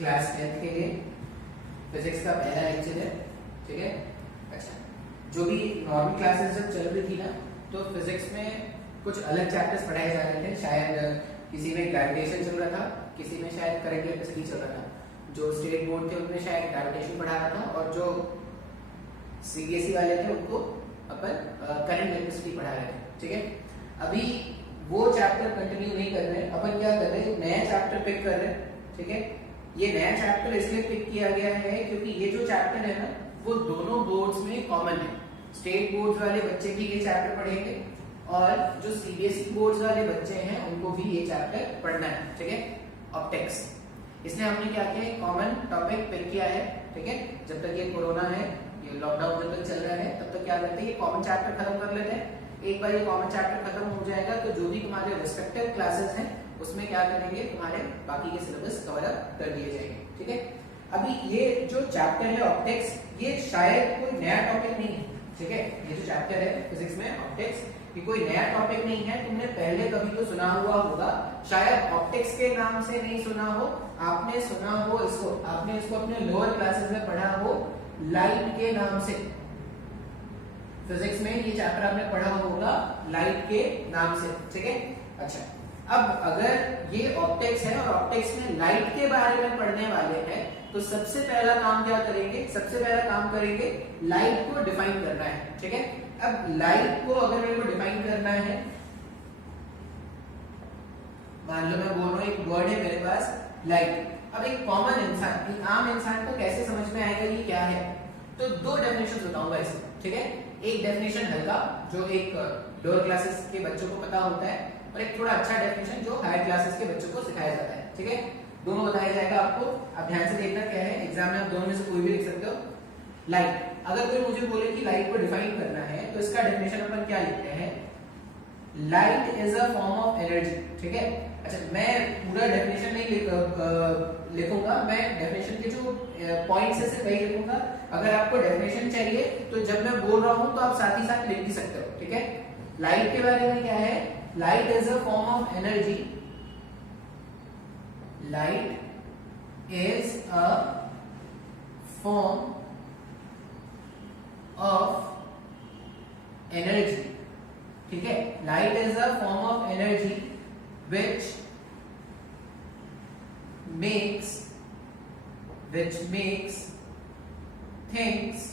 Class 10th के लिए physics का पहला लेक्चर है, ठीक है। अच्छा, जो भी नॉर्मल क्लासेस जब चल रही थी ना, तो फिजिक्स में कुछ अलग चैप्टर्स पढ़ाए जा रहे थे। शायद किसी में ग्रेविटेशन चल रहा था, किसी में शायद करंट इलेक्ट्रिसिटी चल रहा था। जो स्टेट बोर्ड थे उनमें शायद ग्रेविटेशन पढ़ा रहा था, और जो सीबीएसई वाले थे उनको अपन करंट इलेक्ट्रिसिटी पढ़ा रहे थे, ठीक है। अभी वो चैप्टर कंटिन्यू नहीं कर रहे हैं, अपन क्या कर रहे हैं, नया चैप्टर पिक कर रहे हैं, ठीक है। ये नया चैप्टर इसलिए पिक किया गया है क्योंकि ये जो चैप्टर है ना, वो दोनों बोर्ड्स में कॉमन है। स्टेट बोर्ड्स वाले बच्चे भी ये चैप्टर पढ़ेंगे, और जो सीबीएसई बोर्ड्स वाले बच्चे हैं उनको भी ये चैप्टर पढ़ना है, ठीक है। ऑप्टिक्स, इसलिए हमने क्या किया है, कॉमन टॉपिक पिक किया है, ठीक है। जब तक ये कोरोना है, ये लॉकडाउन जब तक चल रहा है, तब तक क्या करते हैं, ये कॉमन चैप्टर खत्म कर लेते हैं। एक बार ये कॉमन चैप्टर खत्म हो जाएगा तो जो भी तुम्हारे रिस्पेक्टिव क्लासेस हैं उसमें क्या करेंगे, तुम्हारे बाकी के सिलेबस कवर अप कर दिए जाएंगे, ठीक है। अभी ये जो चैप्टर है ऑप्टिक्स, ये शायद कोई नया टॉपिक नहीं है, ठीक है। ये जो चैप्टर है फिजिक्स में ऑप्टिक्स, ये कोई नया टॉपिक नहीं है। तुमने पहले कभी तो सुना हुआ होगा, शायद ऑप्टिक्स के नाम से नहीं सुना हो, आपने सुना हो इसको, आपने इसको अपने लोअर क्लासेस में पढ़ा हो लाइट के नाम से। फिजिक्स में ये चैप्टर आपने पढ़ा होगा लाइट के नाम से, ठीक है। अच्छा, अब अगर ये ऑप्टिक्स है और ऑप्टिक्स में लाइट के बारे में पढ़ने वाले हैं, तो सबसे पहला काम क्या करेंगे, सबसे पहला काम करेंगे लाइट को डिफाइन करना है, ठीक है। अब लाइट को अगर मेरे को डिफाइन करना है, मान लो मैं बोल रहा हूं एक वर्ड है मेरे पास लाइट। अब एक कॉमन इंसान, एक आम इंसान को कैसे समझ में आएगा ये क्या है, तो दो डेफिनेशन बताऊंगा इसमें, ठीक है। एक डेफिनेशन हल्का, जो एक लोअर क्लासेस के बच्चों को पता होता है, और एक थोड़ा अच्छा डेफिनेशन जो हायर क्लासेस के बच्चों को सिखाया जाता है, ठीक है। दोनों बताया जाएगा आपको। अब ध्यान से देखना क्या है, एग्जाम में आप दोनों में से कोई भी लिख सकते हो। लाइट, अगर कोई मुझे बोले कि लाइट को डिफाइन करना है, तो इसका डेफिनेशन अपन क्या लिखते हैं, light is a form of energy, ठीक है। अच्छा, मैं पूरा डेफिनेशन नहीं लिखूंगा, मैं डेफिनेशन के जो पॉइंट्स है सिर्फ वही लिखूंगा। अगर आपको डेफिनेशन चाहिए तो जब मैं बोल रहा हूं तो आप साथ ही साथ लिख भी सकते हो, ठीक है। लाइट के बारे में क्या है, light is a form of energy, light is a form of energy, ठीक है। Light is a form of energy which makes things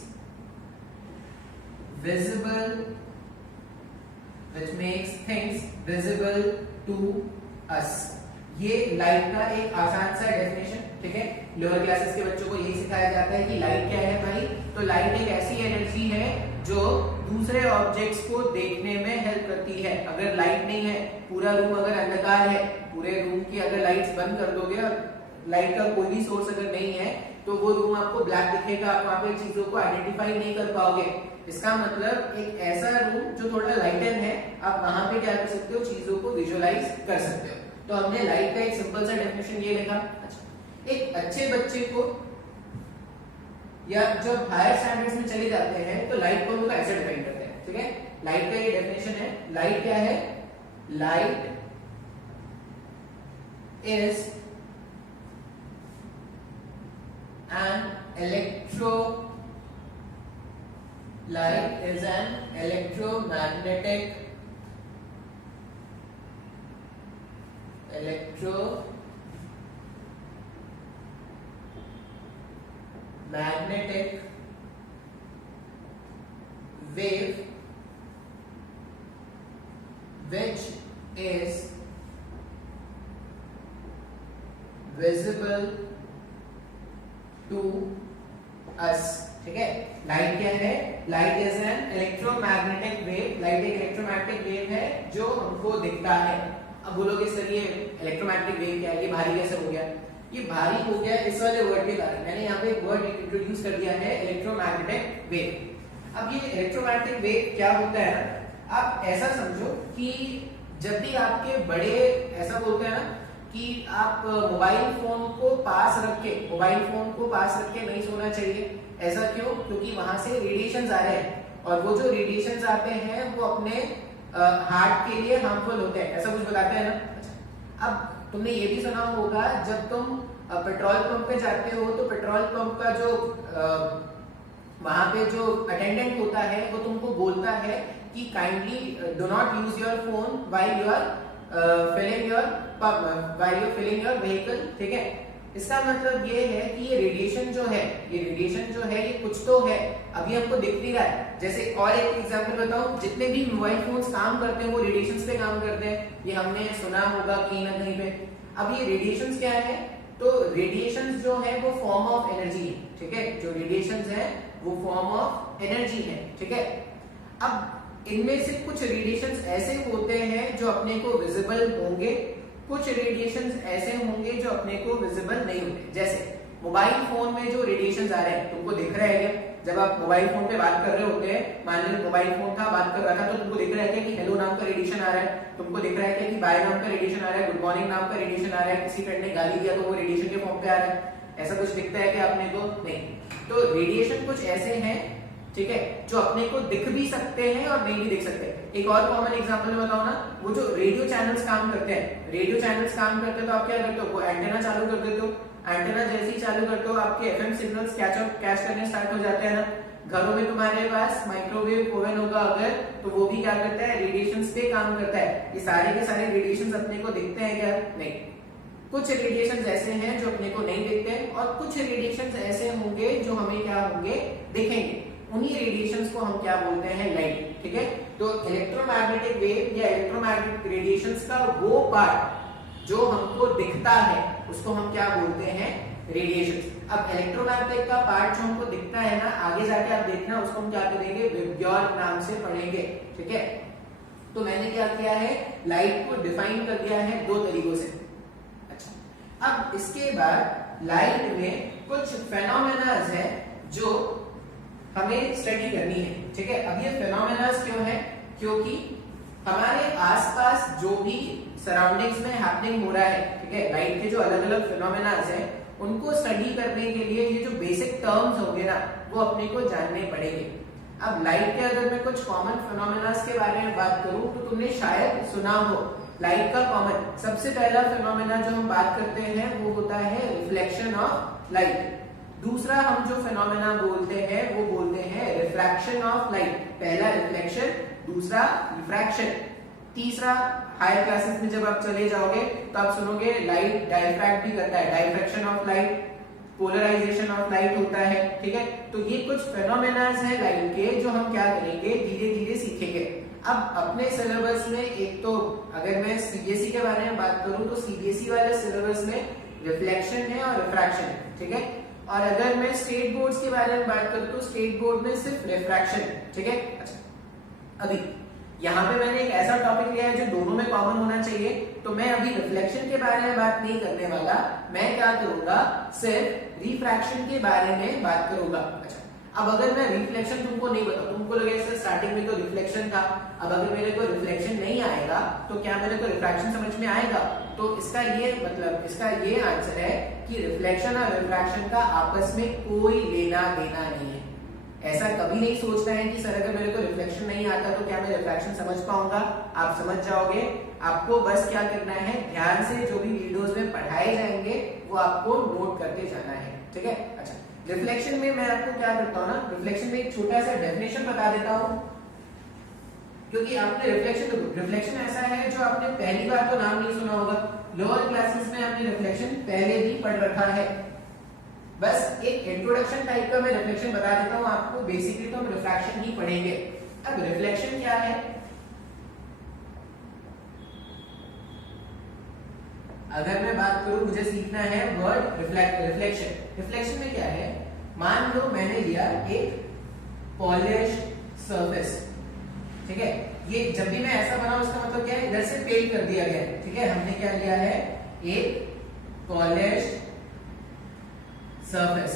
visible to us। ये लाइट का एक आसान सा डेफिनेशन, ठीक है। लोअर क्लासेस के बच्चों को यही सिखाया जाता है कि लाइट क्या है भाई, तो लाइट एक ऐसी एनर्जी है जो दूसरे ऑब्जेक्ट्स को देखने में हेल्प करती है। अगर लाइट नहीं है, पूरा रूम अगर अंधकार है, पूरे रूम की अगर लाइट्स बंद कर दोगे और लाइट का कोई भी सोर्स अगर नहीं है, तो वो रूम आपको ब्लैक दिखेगा, आप वहां पे चीजों को आइडेंटिफाई नहीं कर पाओगे। इसका मतलब एक ऐसा रूम जो थोड़ा लाइटन है, आप वहां पे क्या कर सकते हो, चीजों को विजुअलाइज कर सकते हो। तो हमने लाइट का एक सिंपल सा डेफिनेशन ये लिखा। अच्छा, एक अच्छे बच्चे को या जब हायर स्टैंडर्ड्स में चले जाते हैं तो लाइट को हम लोग ऐसे डिफाइन करते हैं, ठीक है। लाइट का ये डेफिनेशन है, लाइट क्या है, light is an electromagnetic wave which is visible to us, ठीक है। लाइट क्या है, light is an electromagnetic wave, light एक इलेक्ट्रोमैग्नेटिक वेव है जो हमको दिखता है। अब बोलोगे सर ये इलेक्ट्रोमैग्नेटिक वेव क्या है, ये भारी कैसे हो गया, ये भारी हो गया इस वाले वर्ड के कारण। मैंने यहाँ पे एक वर्ड इंट्रोड्यूस कर दिया है, इलेक्ट्रोमैग्नेटिक वेव। अब ये इलेक्ट्रोमैग्नेटिक वेव क्या होता है ना, आप ऐसा समझो कि जब भी आपके बड़े ऐसा बोलते हैं ना कि आप मोबाइल फोन को पास रख के नहीं सोना चाहिए। ऐसा क्यों, क्योंकि वहां से रेडिएशंस आ रहे हैं, और वो जो रेडिएशंस आते हैं वो अपने हार्ट के लिए हार्मफुल होते हैं, ऐसा कुछ बताते हैं ना। अब तुमने ये भी सुना होगा, जब तुम अब पेट्रोल पंप पे जाते हो तो पेट्रोल पंप का जो वहां पे जो अटेंडेंट होता है वो तुमको बोलता है कि kindly do not use your phone while you are filling your vehicle, ठीक है। इसका मतलब ये है कि ये रेडिएशन जो है ये कुछ तो है, अभी हमको दिख नहीं रहा है। जैसे और एक एग्जांपल बताऊं, जितने भी मोबाइल फोन्स काम करते हैं वो रेडिएशंस पे काम करते हैं, ये हमने सुना होगा कहीं ना कहीं पे। अब ये रेडिएशंस क्या है, तो रेडिएशंस जो है वो फॉर्म ऑफ एनर्जी है, ठीक है। जो रेडिएशंस है वो फॉर्म ऑफ एनर्जी है, ठीक है। अब इनमें से कुछ रेडिएशंस ऐसे होते हैं जो अपने को विजिबल होंगे, कुछ रेडिएशंस ऐसे होंगे जो अपने को विजिबल नहीं होंगे। जैसे मोबाइल फोन में जो रेडिएशंस आ रहे हैं तुमको दिख रहा है क्या? जब आप मोबाइल फोन पे बात कर रहे होते हैं, मान लो मोबाइल फोन था, बात कर रहा था, तो तुमको दिख रहा है क्या कि हेलो नाम का रेडिएशन आ रहा है, तुमको दिख रहा है क्या कि बाय नाम का रेडिएशन आ रहा है, गुड मॉर्निंग नाम का रेडिएशन आ रहा है, किसी फ्रेंड ने गाली दिया तो वो रेडिएशन के फॉर्म पे आ रहा है। ऐसा कुछ दिखता है क्या अपने को? नहीं। तो रेडिएशन कुछ ऐसे हैं, ठीक है, जो अपने को दिख भी सकते हैं और नहीं भी दिख सकते। एक और कॉमन एग्जांपल में बताऊं ना, वो जो रेडियो चैनल्स काम करते हैं, रेडियो चैनल्स काम करते हैं तो आप क्या करते हो, वो एंटेना चालू कर देते हो, एंटेना जैसे ही चालू करते हो आपके एफएम सिग्नल्स कैच करने स्टार्ट हो जाते हैं ना। घरों में तुम्हारे पास माइक्रोवेव ओवन होगा अगर, तो वो भी क्या करता है, रेडिएशंस पे काम करता है। ये सारे के सारे रेडिएशंस अपने को दिखते हैं क्या? नहीं। कुछ रेडिएशंस ऐसे हैं जो अपने को नहीं दिखते और कुछ रेडिएशंस ऐसे होंगे जो हमें क्या होंगे, दिखेंगे। उन्हीं रेडिएशंस को हम क्या बोलते हैं, लाइट, ठीक है। तो इलेक्ट्रोमैग्नेटिक वेव या इलेक्ट्रोमैग्नेटिक रेडिएशंस का वो पार्ट जो हमको दिखता है उसको हम क्या बोलते हैं, रेडिएशन। अब इलेक्ट्रोमैग्नेटिक का पार्ट जो हमको दिखता है ना, आगे जाके आप देखना उसको हम क्या करेंगे, विबग्योर नाम से पढ़ेंगे, ठीक है। तो मैंने क्या किया है, लाइट को डिफाइन कर दिया है दो तरीकों से। अच्छा, अब इसके बाद लाइट में कुछ फेनोमेनास है जो हमें स्टडी करनी है, ठीक है। अब ये फेनोमेनास क्यों है, क्योंकि हमारे आसपास जो भी सराउंडिंग्स में हैपनिंग हो रहा है, ठीक है, लाइट के जो अलग अलग फेनोमेनास हैं उनको स्टडी करने के लिए ये जो बेसिक टर्म्स होंगे ना वो अपने को जानने पड़ेंगे। अब लाइट के अगर मैं कुछ कॉमन फेनोमेनास के बारे में बात करूं तो तुमने शायद सुना हो लाइट का कॉमन सबसे पहला फेनोमेना जो हम बात करते हैं वो होता है रिफ्लेक्शन ऑफ लाइट। दूसरा हम जो फेनोमेना बोलते हैं वो बोलते हैं रिफ्रैक्शन ऑफ लाइट। पहला रिफ्लेक्शन, दूसरा रिफ्रैक्शन, तीसरा हायर क्लासेस में जब आप चले जाओगे तो आप सुनोगे लाइट डायफ्रैक्ट भी करता है, diffraction of light, polarisation of light होता है, ठीक है। तो ये कुछ फेनोमेनास है लाइट के जो हम क्या करेंगे, धीरे धीरे सीखेंगे। अब अपने सिलेबस में एक तो अगर मैं सीबीएसई के बारे में बात करूं तो सीबीएसई वाले सिलेबस में रिफ्लेक्शन है और रिफ्रैक्शन है, ठीक है। और अगर मैं स्टेट बोर्ड्स के बारे में बात करूं तो स्टेट बोर्ड में सिर्फ रिफ्रैक्शन, ठीक है। अच्छा, अभी यहाँ पे मैंने एक ऐसा टॉपिक लिया है जो दोनों में कॉमन होना चाहिए, तो मैं अभी रिफ्लेक्शन के बारे में बात नहीं करने वाला, मैं क्या करूंगा, सिर्फ रिफ्रैक्शन के बारे में बात करूंगा। अच्छा, अब अगर मैं रिफ्लेक्शन तुमको नहीं बताऊं, तुमको लगे सर स्टार्टिंग में तो रिफ्लेक्शन था, अब अगर मेरे को रिफ्लेक्शन नहीं आएगा तो क्या मेरे को रिफ्रैक्शन समझ में आएगा? तो इसका ये मतलब, इसका ये आंसर है कि रिफ्लेक्शन और रिफ्रैक्शन का आपस में कोई लेना देना नहीं है। ऐसा कभी नहीं सोचना है कि सर अगर मेरे को रिफ्लेक्शन नहीं आता तो क्या मैं रिफ्रैक्शन समझ पाऊंगा। आप समझ जाओगे, आपको बस क्या करना है, ध्यान से जो भी वीडियोस में पढ़ाए जाएंगे वो आपको नोट करते जाना है, ठीक है। अच्छा, रिफ्लेक्शन में मैं आपको क्या करता हूँ ना, रिफ्लेक्शन में एक छोटा सा डेफिनेशन बता देता हूँ, क्योंकि आपने रिफ्लेक्शन ऐसा है जो आपने पहली बार तो नाम नहीं सुना होगा, लोअर क्लासेस में आपने रिफ्लेक्शन पहले भी पढ़ रखा है। बस एक इंट्रोडक्शन टाइप का मैं रिफ्लेक्शन बता देता हूं आपको, बेसिकली तो हम रिफ्रैक्शन ही पढ़ेंगे। अब रिफ्लेक्शन क्या है, अगर मैं बात करूं, मुझे सीखना है वर्ड रिफ्लेक्शन। रिफ्लेक्शन में क्या है, मान लो मैंने लिया एक पॉलिश्ड सरफेस, ठीक है। ये जब भी मैं ऐसा बनाऊं उसका मतलब क्या है, इधर से पेंट कर दिया गया है, ठीक है। हमने क्या लिया है, एक पॉलिश्ड सरफेस।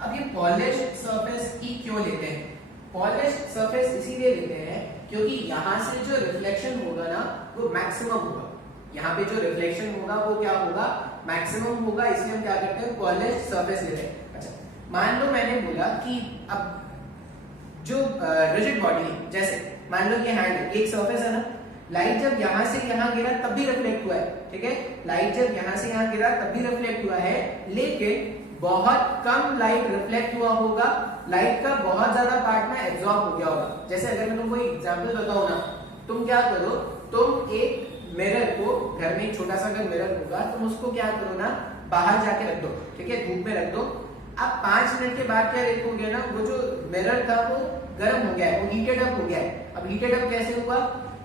अब ये पॉलिश्ड सरफेस की क्यों लेते हैं, पॉलिश्ड सरफेस इसीलिए लेते हैं क्योंकि यहां से जो रिफ्लेक्शन होगा ना वो मैक्सिमम होगा, यहाँ पे जो रिफ्लेक्शन होगा वो क्या होगा, मैक्सिमम होगा, इसलिए हम क्या करते हैं, पॉलिश्ड सरफेस लेते हैं। अच्छा, मान लो मैंने बोला कि अब जो रिजिड बॉडी है, जैसे मान लो ये हैंड है, एक सरफेस है ना, लाइट जब यहाँ से यहाँ गिरा तब भी रिफ्लेक्ट हुआ है, ठीक है, लाइट जब यहाँ से यहाँ गिरा तब भी रिफ्लेक्ट हुआ है, लेकिन बहुत कम लाइट रिफ्लेक्ट हुआ होगा, लाइट का बहुत ज्यादा पार्ट में एब्जॉर्ब हो गया होगा। जैसे अगर मैं तुमको एग्जांपल बताऊं ना, तुम क्या करो, तुम एक मिरर को, घर में एक छोटा सा अगर मिरर होगा, तुम उसको क्या करो ना, बाहर जाके रख दो, ठीक है, धूप में रख दो। अब 5 मिनट के बाद क्या देखोगे ना, वो जो मिरर था वो गर्म हो गया है, वो हीटेड अप हो गया है। अब हीटेड अप कैसे हुआ,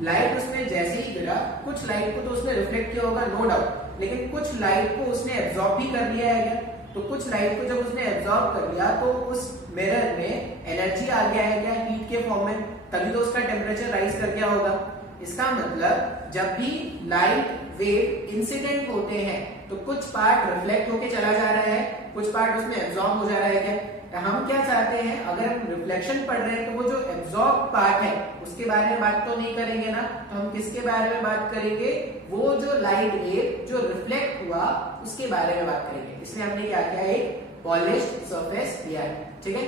लाइट उसमें जैसे ही गिरा, कुछ लाइट को तो उसने रिफ्लेक्ट किया होगा, नो डाउट, लेकिन कुछ लाइट को उसने एब्जॉर्ब भी कर लिया है। तो कुछ लाइट को जब उसने एब्जॉर्ब कर लिया तो उस मिरर में एनर्जी आ गया है क्या, हीट के फॉर्म में, तभी तो उसका टेम्परेचर राइज कर गया होगा। इसका मतलब जब भी लाइट वेव इंसिडेंट होते हैं तो कुछ पार्ट रिफ्लेक्ट होके चला जा रहा है, कुछ पार्ट उसमें एब्जॉर्ब हो जा रहा है क्या। हम क्या चाहते हैं, अगर हम रिफ्लेक्शन पढ़ रहे हैं तो वो जो एब्जॉर्ब पार्ट है उसके बारे में बात तो नहीं करेंगे ना, तो हम किसके बारे में बात करेंगे, वो जो लाइट वेव जो रिफ्लेक्ट हुआ उसके बारे में बात करेंगे। इसलिए हमने क्या किया, एक पॉलिश्ड सरफेस लिया है, ठीक है।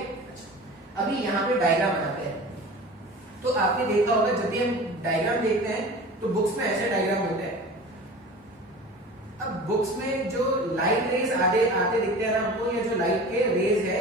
अभी यहाँ पे डायग्राम बनाते हैं। तो आपने देखा होगा जब भी हम डायग्राम देखते हैं तो बुक्स में ऐसे डायग्राम होते हैं। अब बुक्स में जो लाइट रेज आते दिखते हैं ना हमको, या जो लाइट के रेज है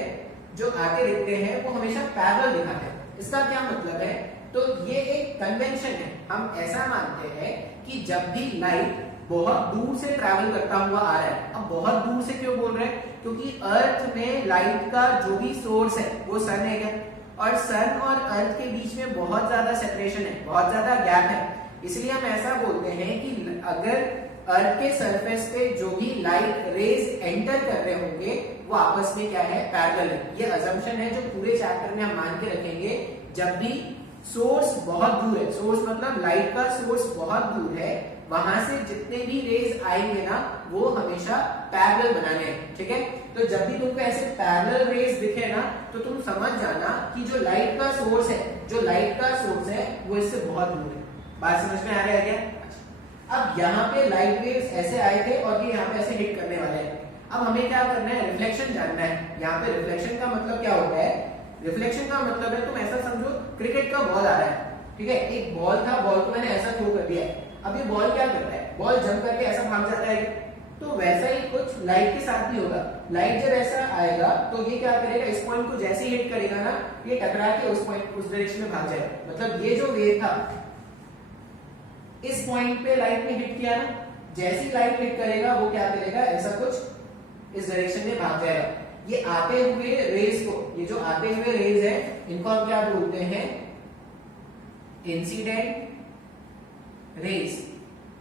जो आते दिखते हैं वो हमेशा पैरेलल दिखाते हैं। इसका क्या मतलब है, तो ये एक कन्वेंशन है, हम ऐसा मानते हैं कि जब भी लाइट बहुत दूर से ट्रैवल करता हुआ आ रहा है, अब बहुत दूर से क्यों बोल रहे हैं, क्योंकि अर्थ में लाइट का जो भी सोर्स है वो सन है क्या, और सन और अर्थ के बीच में बहुत ज्यादा सेपरेशन है, बहुत ज्यादा गैप है। इसलिए हम ऐसा बोलते हैं कि अगर अर्थ के सरफेस पे जो भी लाइट रेज एंटर कर रहे होंगे वो आपस में क्या है, पैरेलल है। ये अजम्पशन है जो पूरे चैप्टर में हम मान के रखेंगे। जब भी सोर्स बहुत दूर है, सोर्स मतलब लाइट का सोर्स बहुत दूर है, वहां से जितने भी रेज आएंगे ना वो हमेशा पैरेलल बनाने हैं, ठीक है। तो जब भी तुमको ऐसे पैरेलल रेज दिखे ना तो तुम समझ जाना कि जो लाइट का सोर्स है, जो लाइट का सोर्स है वो इससे बहुत दूर है। बात समझ में आ रहा है क्या। अब यहाँ पे लाइट वेव्स ऐसे आए थे और ये यहाँ पे ऐसे हिट करने वाले हैं। अब हमें क्या करना है, रिफ्लेक्शन जानना है। यहाँ पे रिफ्लेक्शन का मतलब क्या होता है, रिफ्लेक्शन का मतलब है, तुम ऐसा समझो क्रिकेट का बॉल आ रहा है, ठीक है, एक बॉल था, बॉल को मैंने ऐसा थ्रो कर दिया है। अब ये बॉल क्या करता है, बॉल जंप करके ऐसा भाग जाता है, तो वैसा ही कुछ लाइट के साथ भी होगा। लाइट जब ऐसा आएगा तो ये क्या करेगा, इस पॉइंट को जैसे ही हिट करेगा ना, ये टकरा के उस पॉइंट, उस डायरेक्शन में भाग जाएगा। मतलब ये जो वेव था इस पॉइंट पे लाइट ने हिट किया ना, जैसी लाइट हिट करेगा वो क्या करेगा, ऐसा कुछ इस डायरेक्शन में भाग जाएगा। ये आते हुए रेज को, ये जो आते हुए रेज है इनको हम क्या बोलते हैं, इंसिडेंट रेज।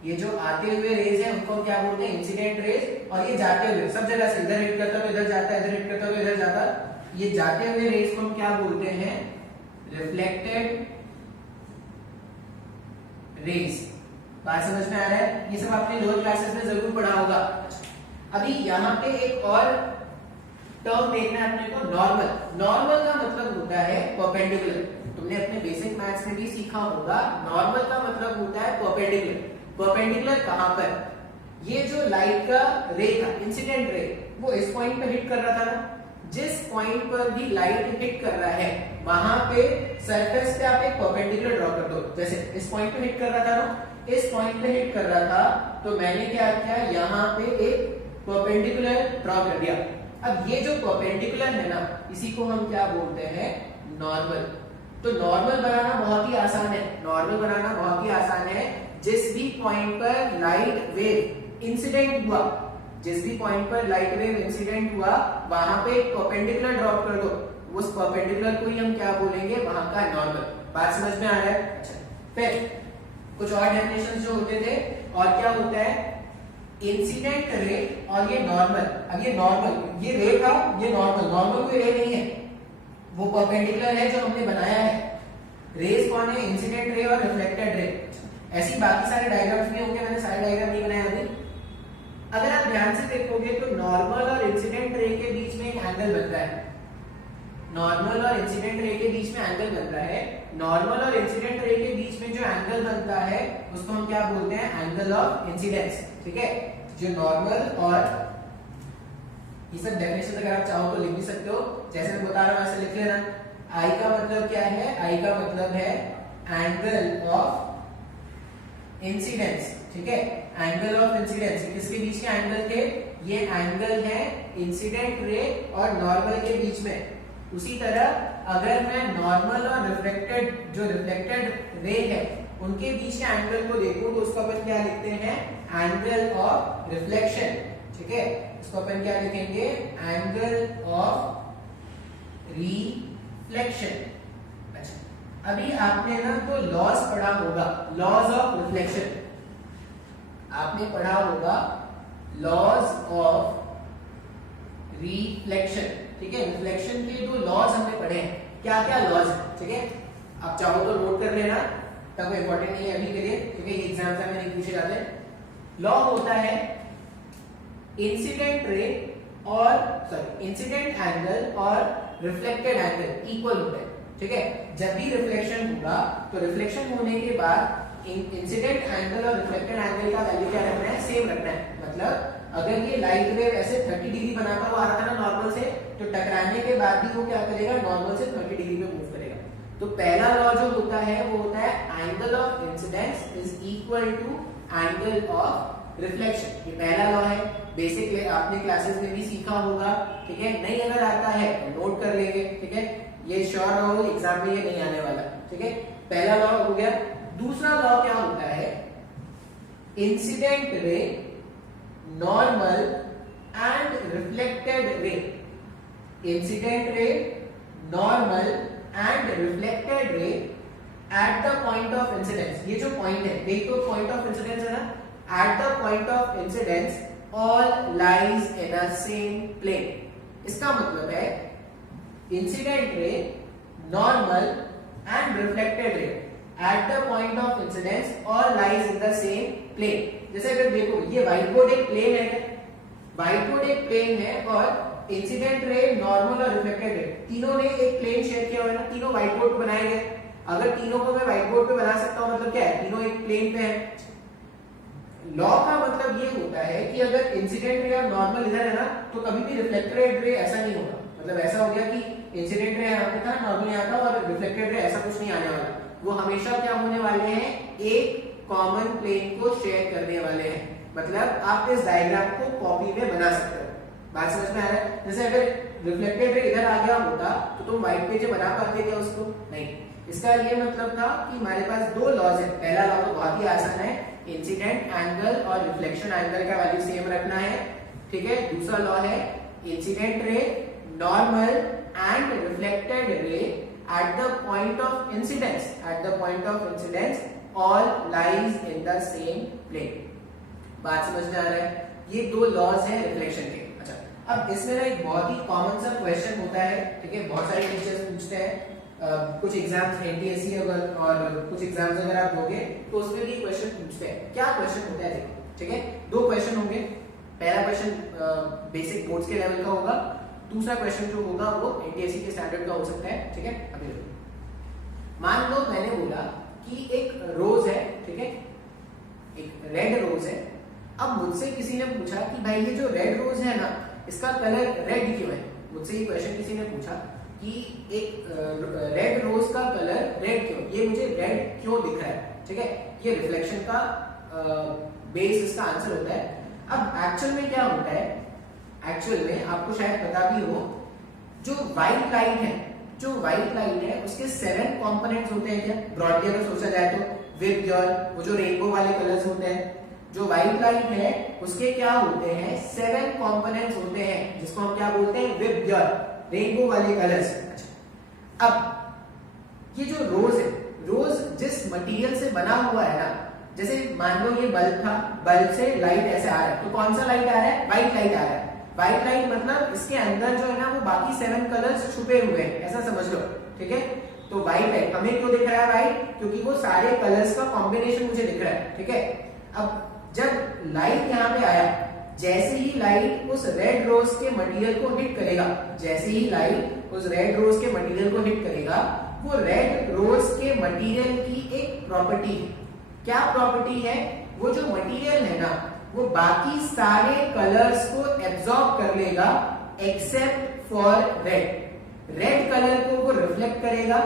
ये जो आते हुए रेज है उनको हम क्या बोलते हैं, इंसिडेंट रेज। और ये जाते हुए सब जगह से, इधर हिट करता हुआ इधर जाता है, इधर हिट करता हुआ इधर जाता है, ये जाते हुए रेज को हम क्या बोलते हैं, रिफ्लेक्टेड रेज। बात समझ में आ रहा है, ये सब आपने लोअर क्लासेस में जरूर पढ़ा होगा। अभी यहाँ पे एक और टर्म देखना है अपने को, नॉर्मल। नॉर्मल का मतलब होता है परपेंडिकुलर। तुमने अपने बेसिक मैथ्स में भी सीखा होगा, नॉर्मल का मतलब होता है परपेंडिकुलर। परपेंडिकुलर कहां पर, ये जो लाइट का रे था, इंसिडेंट रे, वो इस पॉइंट पे हिट कर रहा था ना, जिस पॉइंट पर भी लाइट हिट कर रहा है वहां पे सरफेस पे आप एक परपेंडिकुलर ड्रॉ कर दो। जैसे इस पॉइंट पे हिट कर रहा था ना, इस पॉइंट पे हिट कर रहा था, तो मैंने क्या किया, यहाँ पे एक परपेंडिकुलर ड्रॉ कर दिया। अब ये जो परपेंडिकुलर है ना, इसी को हम क्या बोलते हैं, नॉर्मल। तो नॉर्मल बनाना बहुत ही आसान है, नॉर्मल बनाना बहुत ही आसान है। जिस भी पॉइंट पर लाइट वेव इंसिडेंट हुआ, जिस भी पॉइंट पर लाइट वेव इंसिडेंट हुआ वहां पे एक परपेंडिकुलर ड्रॉप कर दो, उस परपेंडिकुलर को ही हम क्या बोलेंगे, वहां का नॉर्मल। बात समझ में आ रहा है। अच्छा, फिर कुछ और डेफिनेशंस जो होते थे, और क्या होता है, इंसिडेंट रे और ये नॉर्मल। अब ये नॉर्मल, ये रे था, ये नॉर्मल, नॉर्मल कोई रे नहीं है, वो परपेंडिकुलर है जो हमने बनाया है। रेज कौन है, इंसिडेंट रे और रिफ्लेक्टेड रे। ऐसी बाकी सारे डायग्राम्स भी होंगे, मैंने सारे डायग्राम नहीं बनाए अभी। अगर आप ध्यान से देखोगे तो नॉर्मल और इंसिडेंट रे के बीच में एक एंगल बनता है, नॉर्मल और इंसिडेंट रे के बीच में एंगल बनता है। नॉर्मल और इंसिडेंट रे के बीच में जो एंगल बनता है उसको हम क्या बोलते हैं, एंगल ऑफ इंसिडेंस, ठीक है। जो नॉर्मल और ये सब डेफिनेशन अगर आप चाहो तो लिख भी सकते हो, जैसे मैं बता रहा हूं वैसे लिख लेना। आई का मतलब क्या है, आई का मतलब है एंगल ऑफ इंसिडेंस, ठीक है, एंगल ऑफ इंसिडेंस, किसके बीच के एंगल थे, ये एंगल है इंसिडेंट रे और नॉर्मल के बीच में। उसी तरह अगर मैं नॉर्मल और रिफ्लेक्टेड, जो रिफ्लेक्टेड रे है उनके बीच के एंगल को देखूं तो उसको अपन क्या लिखते हैं, एंगल ऑफ रिफ्लेक्शन, ठीक है, इसको अपन क्या लिखेंगे, एंगल ऑफ रिफ्लेक्शन। अच्छा, अभी आपने ना तो लॉज पढ़ा होगा, लॉज ऑफ रिफ्लेक्शन आपने पढ़ा होगा, लॉज ऑफ रिफ्लेक्शन, ठीक है, रिफ्लेक्शन के दो लॉज हमने पढ़े हैं, क्या क्या लॉज है, ठीक है, आप चाहो तो नोट कर लेना, तब इंपॉर्टेंट नहीं है अभी के लिए, ठीक है, ये एग्जाम में नहीं पूछे जाते। लॉ होता है इंसिडेंट रे और इंसिडेंट एंगल और रिफ्लेक्टेड एंगल इक्वल होते हैं, ठीक है, जब भी रिफ्लेक्शन होगा तो रिफ्लेक्शन होने के बाद इंसिडेंट एंगल और रिफ्लेक्टेड एंगल का वैल्यू क्या रखना है, सेम रखना है। मतलब अगर ये लाइट वेव ऐसे 30 डिग्री बनाता हुआ आ रहा था ना नॉर्मल से, तो टकराने के बाद भी वो क्या करेगा, नॉर्मल से 30 डिग्री पे मूव करेगा। तो पहला लॉ जो होता है वो होता है angle of incidence is equal to angle of reflection, ये पहला लॉ है, बेसिक आपने क्लासेस में भी सीखा होगा, ठीक है, नहीं अगर आता है तो नोट कर लेंगे, ठीक है, ये श्योर रहो एग्जाम में ये नहीं आने वाला, ठीक है, पहला लॉ हो गया। दूसरा लॉ क्या होता है, incident ray, normal and reflected रे, incident ray, normal and reflected ray at the point of incidence, ये जो पॉइंट है, देख तो पॉइंट ऑफ इंसिडेंस है ना, at the point of incidence all lies in a same plane. इसका मतलब है incident ray, normal and reflected ray at the point of incidence all lies in the same plane. जैसे अगर देखो ये white board एक प्लेन है, white board एक प्लेन है और इंसिडेंट रे, नॉर्मल और रिफ्लेक्टेड रे तीनों ने एक प्लेन शेयर किया हुआ है ना, तीनों व्हाइट बोर्ड पे बनाए गए। अगर तीनों को मैं व्हाइट बोर्ड पे बना सकता हूं मतलब क्या है, तीनों एक प्लेन पे है। लॉ का मतलब ये होता है कि अगर इंसिडेंट रे और नॉर्मल इधर है ना, तो कभी भी रिफ्लेक्टेड रे ऐसा नहीं होगा, मतलब ऐसा हो गया कि इंसिडेंट रे यहाँ पे था, नॉर्मल यहाँ था और रिफ्लेक्टेड रे, ऐसा कुछ नहीं आने वाला। वो हमेशा क्या होने वाले हैं, एक कॉमन प्लेन को शेयर करने वाले हैं। मतलब आप इस डायग्राम को कॉपी में बना सकते हो, बात समझ में आ रहा है। जैसे अगर रिफ्लेक्टेड रे इधर आ गया होता तो तुम व्हाइट पेज बना पाते क्या उसको, नहीं। इसका ये मतलब था कि हमारे पास दो लॉज है, पहला लॉ तो बहुत ही आसान है, इंसिडेंट एंगल और रिफ्लेक्शन एंगल का वैल्यू सेम रखना है, ठीक है। दूसरा लॉ है incident ray, normal and reflected रे at the point of incidence, at the point of incidence all lies in the same plane। बात समझ में आ रहा है, ये दो लॉज हैं रिफ्लेक्शन के। अच्छा, अब इसमें ना एक बहुत ही कॉमन सा क्वेश्चन होता है, ठीक है, बहुत सारे टीचर्स पूछते हैं, कुछ एग्जाम्स एनटीएससी अगर और कुछ एग्जाम्स अगर आप दोगे तो उसमें भी क्वेश्चन पूछते हैं। क्या क्वेश्चन होता है देखो, ठीक है, दो क्वेश्चन होंगे। पहला क्वेश्चन बेसिक बोर्ड्स के लेवल का होगा, दूसरा क्वेश्चन जो होगा वो एनटीएससी के स्टैंडर्ड का हो सकता है, ठीक है। अभी देखो, मान लो मैंने बोला कि एक रोज है, ठीक है, एक रेड रोज है। अब मुझसे किसी ने पूछा कि भाई ये जो रेड रोज है ना, इसका कलर रेड क्यों है। मुझसे ये क्वेश्चन किसी ने पूछा कि एक रेड रोज का कलर रेड क्यों, ये मुझे रेड क्यों दिख रहा है, ठीक है, ये रिफ्लेक्शन का बेस इसका आंसर होता है। अब एक्चुअल में क्या होता है, एक्चुअल में आपको शायद पता भी हो, जो व्हाइट लाइट है, जो व्हाइट लाइट है उसके 7 कंपोनेंट्स होते हैं क्या, ब्रॉडली अगर सोचा जाए तो, विद योर वो जो रेनबो वाले कलर्स होते हैं, जो व्हाइट लाइट है उसके क्या होते हैं, 7 कंपोनेंट्स होते हैं, जिसको हम क्या बोलते हैं, विद योर रेनबो वाले कलर्स। अच्छा, अब ये जो रोज है, रोज जिस मटेरियल से बना हुआ है ना, जैसे मान लो ये बल्ब था, बल्ब से लाइट ऐसे आ रहा है, तो कौन सा लाइट आ रहा है, व्हाइट लाइट आ रहा है। व्हाइट लाइट मतलब इसके अंदर जो है ना वो बाकी 7 कलर्स छुपे हुए हैं, ऐसा समझ लो, ठीक है। तो व्हाइट लाइट हमें क्यों दिख रहा है व्हाइट, क्योंकि वो सारे कलर्स का कॉम्बिनेशन मुझे दिख रहा है, ठीक है। अब जब लाइट यहाँ पे आया, जैसे ही लाइट उस रेड रोज के मटेरियल को हिट करेगा, जैसे ही लाइट उस रेड रोज के मटेरियल को हिट करेगा, वो रेड रोज के मटेरियल की एक प्रॉपर्टी है। क्या प्रॉपर्टी है, वो जो मटेरियल है ना वो बाकी सारे कलर्स को एब्सॉर्ब कर लेगा except for red. Red colour को वो रिफ्लेक्ट करेगा,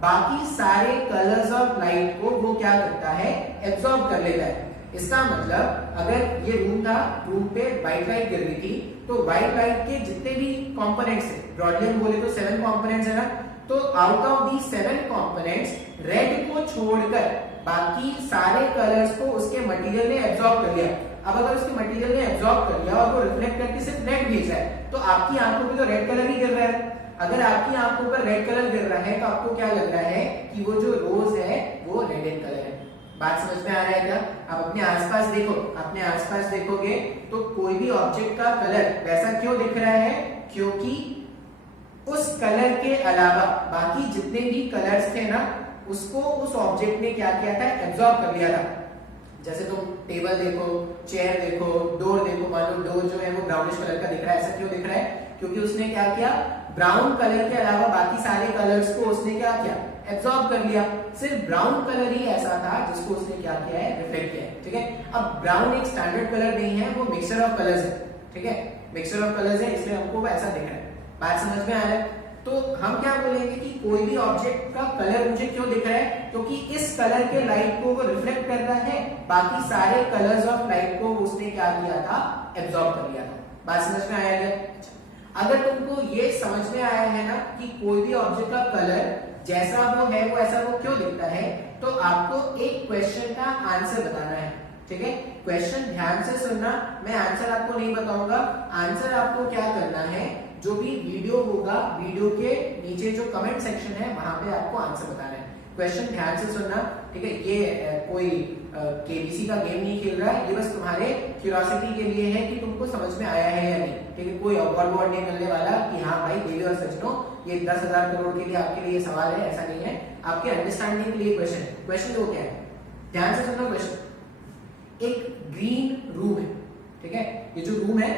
बाकी सारे कलर्स ऑफ लाइट को वो क्या करता है, एब्सॉर्ब कर लेता है। इसका मतलब अगर ये रूम था, रूम पे व्हाइट लाइट गिर रही थी, तो व्हाइट लाइट के जितने भी कंपोनेंट्स है, ब्रॉडली हम बोले तो 7 कंपोनेंट्स है ना, तो out of the 7 components red को छोड़कर बाकी सारे कलर्स को उसके मटेरियल ने एब्सॉर्ब कर लिया। अब अगर उसके मटेरियल ने एब्सॉर्ब कर लिया और वो रिफ्लेक्ट करके सिर्फ रेड भेज रहा है, तो आपकी आंखों पे तो रेड कलर ही गिर रहा है। अगर आपकी आंखों पर रेड कलर गिर रहा है तो आपको क्या लग रहा है कि वो जो रोज है वो रेड इन कलर है। बात समझ में आ रहा है क्या? आप अपने आसपास देखो, अपने आसपास देखोगे तो कोई भी ऑब्जेक्ट का कलर वैसा क्यों दिख रहा है, क्योंकि उस कलर के अलावा बाकी जितने भी कलर्स थे ना, उसको उस ऑब्जेक्ट ने क्या किया था, एब्सॉर्ब कर लिया था। जैसे तुम टेबल देखो, चेयर देखो, डोर देखो, मान लो डोर जो है वो ब्राउनिश कलर का दिख रहा है। ऐसा क्यों दिख रहा है? क्योंकि उसने क्या किया, ब्राउन कलर के अलावा बाकी सारे कलर्स को उसने क्या किया, एब्सॉर्ब कर लिया। सिर्फ ब्राउन कलर ही ऐसा था जिसको उसने क्या किया है, रिफ्लेक्ट किया है। ठीक है, अब ब्राउन एक स्टैंडर्ड कलर नहीं है, वो मिक्सचर ऑफ कलर्स है। ठीक है, मिक्सचर ऑफ कलर्स है, इसलिए हमको ऐसा दिख रहा है। बात समझ में आ रहा है? तो हम क्या बोलेंगे कि कोई भी ऑब्जेक्ट का कलर मुझे क्यों दिख रहा है, क्योंकि इस कलर के लाइट को वो रिफ्लेक्ट कर रहा है, बाकी सारे कलर्स ऑफ लाइट को उसने क्या किया था, एब्सॉर्ब कर लिया था। बात समझ में आया क्या? अगर तुमको ये समझ में आया है ना कि कोई भी ऑब्जेक्ट का कलर जैसा वो है वो ऐसा वो क्यों दिखता है, तो आपको एक क्वेश्चन का आंसर बताना है। ठीक है, क्वेश्चन ध्यान से सुनना, मैं आंसर आपको नहीं बताऊंगा। आंसर आपको क्या करना है, जो भी वीडियो होगा, वीडियो के नीचे जो कमेंट सेक्शन है वहां पे आपको आंसर बताना है। क्वेश्चन ध्यान से सुनना। ठीक है, ये कोई केबीसी का गेम नहीं खेल रहा है, ये बस तुम्हारे क्यूरियोसिटी के लिए है कि तुमको समझ में आया है या नहीं। ठीक है, कोई अवार्ड नहीं मिलने वाला कि हाँ भाई देवी और सजनों ये 10,000 करोड़ के लिए आपके लिए सवाल है, ऐसा नहीं है। आपके अंडरस्टैंडिंग के लिए क्वेश्चन है। क्वेश्चन तो क्या है, ध्यान से सुनो क्वेश्चन। एक ग्रीन रूम है, ठीक है, ये जो रूम है,